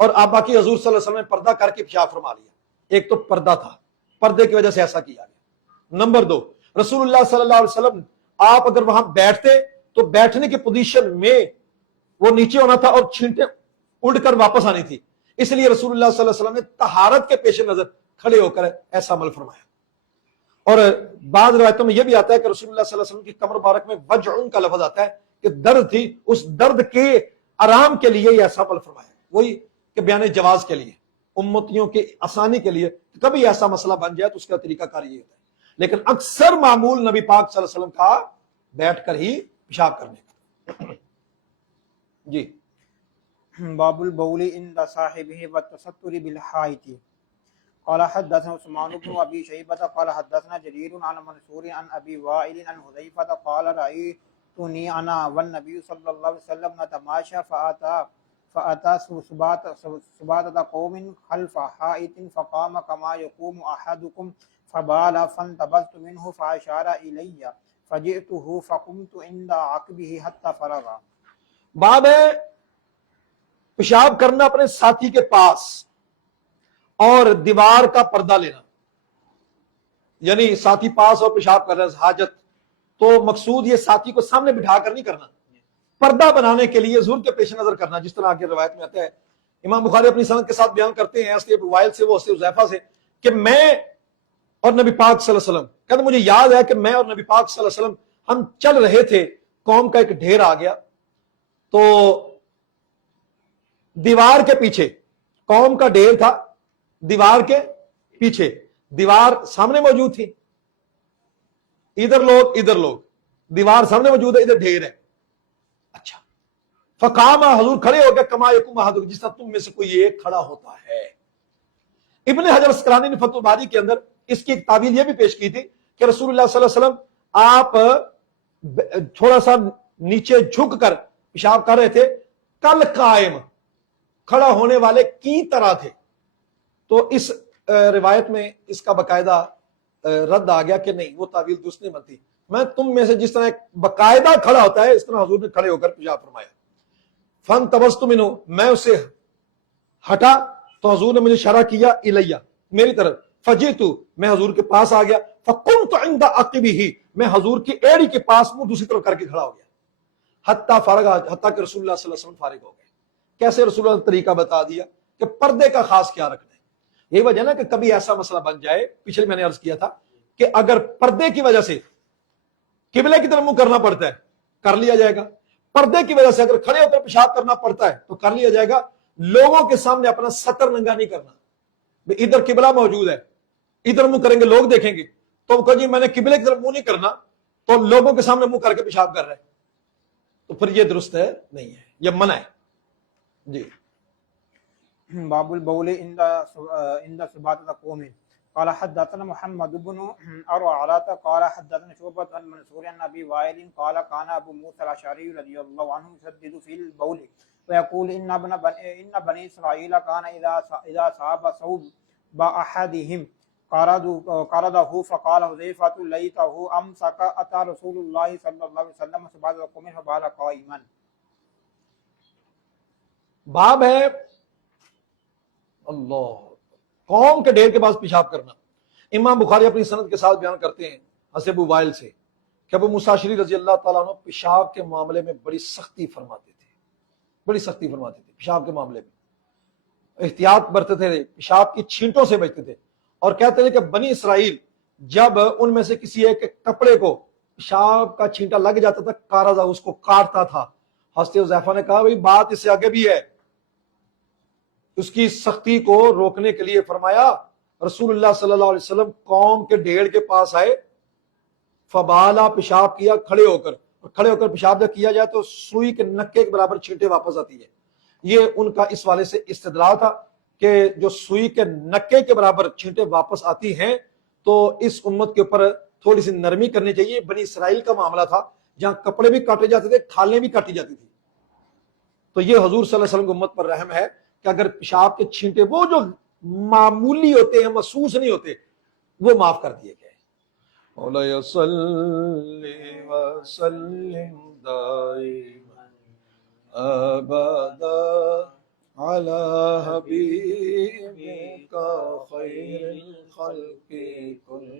اور آپ باقی حضور صلی اللہ علیہ وسلم نے پردہ کر کے پیشاب فرما لیا۔ ایک تو پردہ تھا، پردے کی وجہ سے ایسا کیا گیا۔ نمبر 2، رسول اللہ صلی اللہ علیہ وسلم آپ اگر وہاں بیٹھتے تو بیٹھنے کی پوزیشن میں وہ نیچے ہونا تھا اور چھینٹیں اڑ کر واپس آنی تھی، اس لیے رسول اللہ صلی اللہ علیہ وسلم نے طہارت کے پیش نظر کھڑے ہو کر ایسا عمل فرمایا۔ اور بعض روایتوں میں یہ بھی آتا ہے کہ رسول اللہ صلی اللہ علیہ وسلم کی کمر مبارک میں وجع کا لفظ آتا ہے کہ درد تھی، اس درد کے آرام کے لیے یہ ایسا عمل فرمایا، وہی کہ بیان جواز کے لیے، امتیوں کی آسانی کے لیے، کبھی ایسا مسئلہ بن جائے تو اس کا طریقہ کار یہ ہوتا ہے، لیکن اکثر معمول نبی پاک صلی اللہ علیہ وسلم کا بیٹھ کر ہی پیشاب کرنے کا۔ جی۔ باب البول عند صاحبه والتستر بالحائط قال حدثنا عثمان بن ابي شيبه قال حدثنا جرير عن منصور عن ابي وائل عن حذيفه قال رايتني انا والنبي صلى الله عليه وسلم نتماشى فاتى سباتة قوم خلف حائط فقام كما يقوم احدكم فبال فانتبذت منه فاشار الي فجئته فقمت عند عقبه حتى فرغ۔ باب ہے پیشاب کرنا اپنے ساتھی کے پاس اور دیوار کا پردہ لینا، یعنی ساتھی پاس اور پیشاب کر رہا ہے حاجت، تو مقصود یہ ساتھی کو سامنے بٹھا کر نہیں کرنا، پردہ بنانے کے لیے ضرور کے پیش نظر کرنا، جس طرح آگے روایت میں آتا ہے، امام بخاری اپنی سند کے ساتھ بیان کرتے ہیں اس ابو وائل سے، وہ اس حذیفہ سے، کہ میں اور نبی پاک صلی اللہ علیہ وسلم، کہتے مجھے یاد ہے کہ میں اور نبی پاک صلی اللہ علیہ وسلم ہم چل رہے تھے، قوم کا ایک ڈھیر آ گیا، تو دیوار کے پیچھے، قوم کا ڈھیر تھا دیوار کے پیچھے، دیوار سامنے موجود تھی، ادھر لوگ، دیوار سامنے موجود ہے، ادھر ڈھیر ہے، اچھا، فقام، حضور کھڑے ہو گئے، کما یقوم احدکم، جس طرح تم میں سے کوئی ایک کھڑا ہوتا ہے۔ ابن حجر اسقلانی نے فتح الباری کے اندر اس کی ایک تعبیر یہ بھی پیش کی تھی کہ رسول اللہ صلی اللہ علیہ وسلم آپ تھوڑا سا نیچے جھک کر پیشاب کر رہے تھے، کل قائم، کھڑا ہونے والے کی طرح تھے، تو اس روایت میں اس کا باقاعدہ رد آ گیا کہ نہیں، وہ تعبیر درست نہیں بنتی، میں تم میں سے جس طرح ایک باقاعدہ کھڑا ہوتا ہے اس طرح حضور نے کھڑے ہو کر پیشاب فرمایا۔ فن تبست منو، میں اسے ہٹا تو حضور نے مجھے اشارہ کیا الیہ، میری طرف، فجئتو، میں حضور کے پاس آ گیا، فقمت عند عقبہ، میں حضور کی ایڑی کے پاس منہ دوسری طرف کر کے کھڑا ہو گیا، حتیٰ کہ رسول اللہ صلی اللہ علیہ وسلم فارغ ہو گئے۔ کیسے رسول اللہ نے طریقہ بتا دیا کہ پردے کا خاص خیال رکھنا ہے۔ یہی وجہ نا کہ کبھی ایسا مسئلہ بن جائے، پچھلے میں نے عرض کیا تھا کہ اگر پردے کی وجہ سے قبلے کی طرف منہ کرنا پڑتا ہے کر لیا جائے گا، پردے کی وجہ سے اگر کھڑے ہو کر پیشاب کرنا پڑتا ہے تو کر لیا جائے گا، لوگوں کے سامنے اپنا سطر ننگا نہیں کرنا، ادھر قبلہ موجود ہے، ادھر منہ کریں گے لوگ دیکھیں گے، تو کہ جی میں نے قبلے کی طرف منہ نہیں کرنا تو لوگوں کے سامنے منہ کر کے پیشاب کر رہے ہیں، تو پھر یہ درست ہے نہیں ہے، یہ منع ہے جی۔ باب البول عند سباطة قوم قال حدثنا محمد بن أرعرة قال حدثنا شعبة عن منصور عن أبي وائل قال كان أبو موسى الأشعري رضي الله عنه يشدد في البول ويقول إن بني إسرائيل كان إذا صاب ثوب أحدهم قرضه فقال حذيفة ليته أمسك أتى رسول الله صلى الله عليه وسلم سباطة قوم فبال قائما۔ باب ہے اللہ قوم کے ڈھیر کے پاس پیشاب کرنا۔ امام بخاری اپنی سند کے ساتھ بیان کرتے ہیں حضرت ابو وائل سے کہ ابو موسیٰ اشعری رضی اللہ تعالیٰ عنہ پیشاب کے معاملے میں بڑی سختی فرماتے تھے، پیشاب کے معاملے میں احتیاط برتتے تھے، پیشاب کی چھینٹوں سے بچتے تھے، اور کہتے تھے کہ بنی اسرائیل جب ان میں سے کسی ایک کپڑے کو پیشاب کا چھینٹا لگ جاتا تھا، کارزا، اس کو کاٹتا تھا۔ حضرت حذیفہ نے کہا بھئی بات اس سے آگے بھی ہے، اس کی سختی کو روکنے کے لیے فرمایا رسول اللہ صلی اللہ علیہ وسلم قوم کے ڈھیر کے پاس آئے، فبالا، پیشاب کیا کھڑے ہو کر پیشاب جب کیا جائے تو سوئی کے نکے کے برابر چھینٹے واپس آتی ہے۔ یہ ان کا اس والے سے استدلال تھا کہ جو سوئی کے نکے کے برابر چھینٹے واپس آتی ہیں تو اس امت کے اوپر تھوڑی سی نرمی کرنی چاہیے۔ بنی اسرائیل کا معاملہ تھا جہاں کپڑے بھی کاٹے جاتے تھے، کھالیں بھی کاٹی جاتی تھی، تو یہ حضور صلی اللہ علیہ وسلم کی امت پر رحم ہے کہ اگر پیشاب کے چھینٹے وہ جو معمولی ہوتے ہیں، محسوس نہیں ہوتے، وہ معاف کر دیے گئے۔ مولا صلی وسلم دائما ابدا علی حبیبک خیر الخلق کل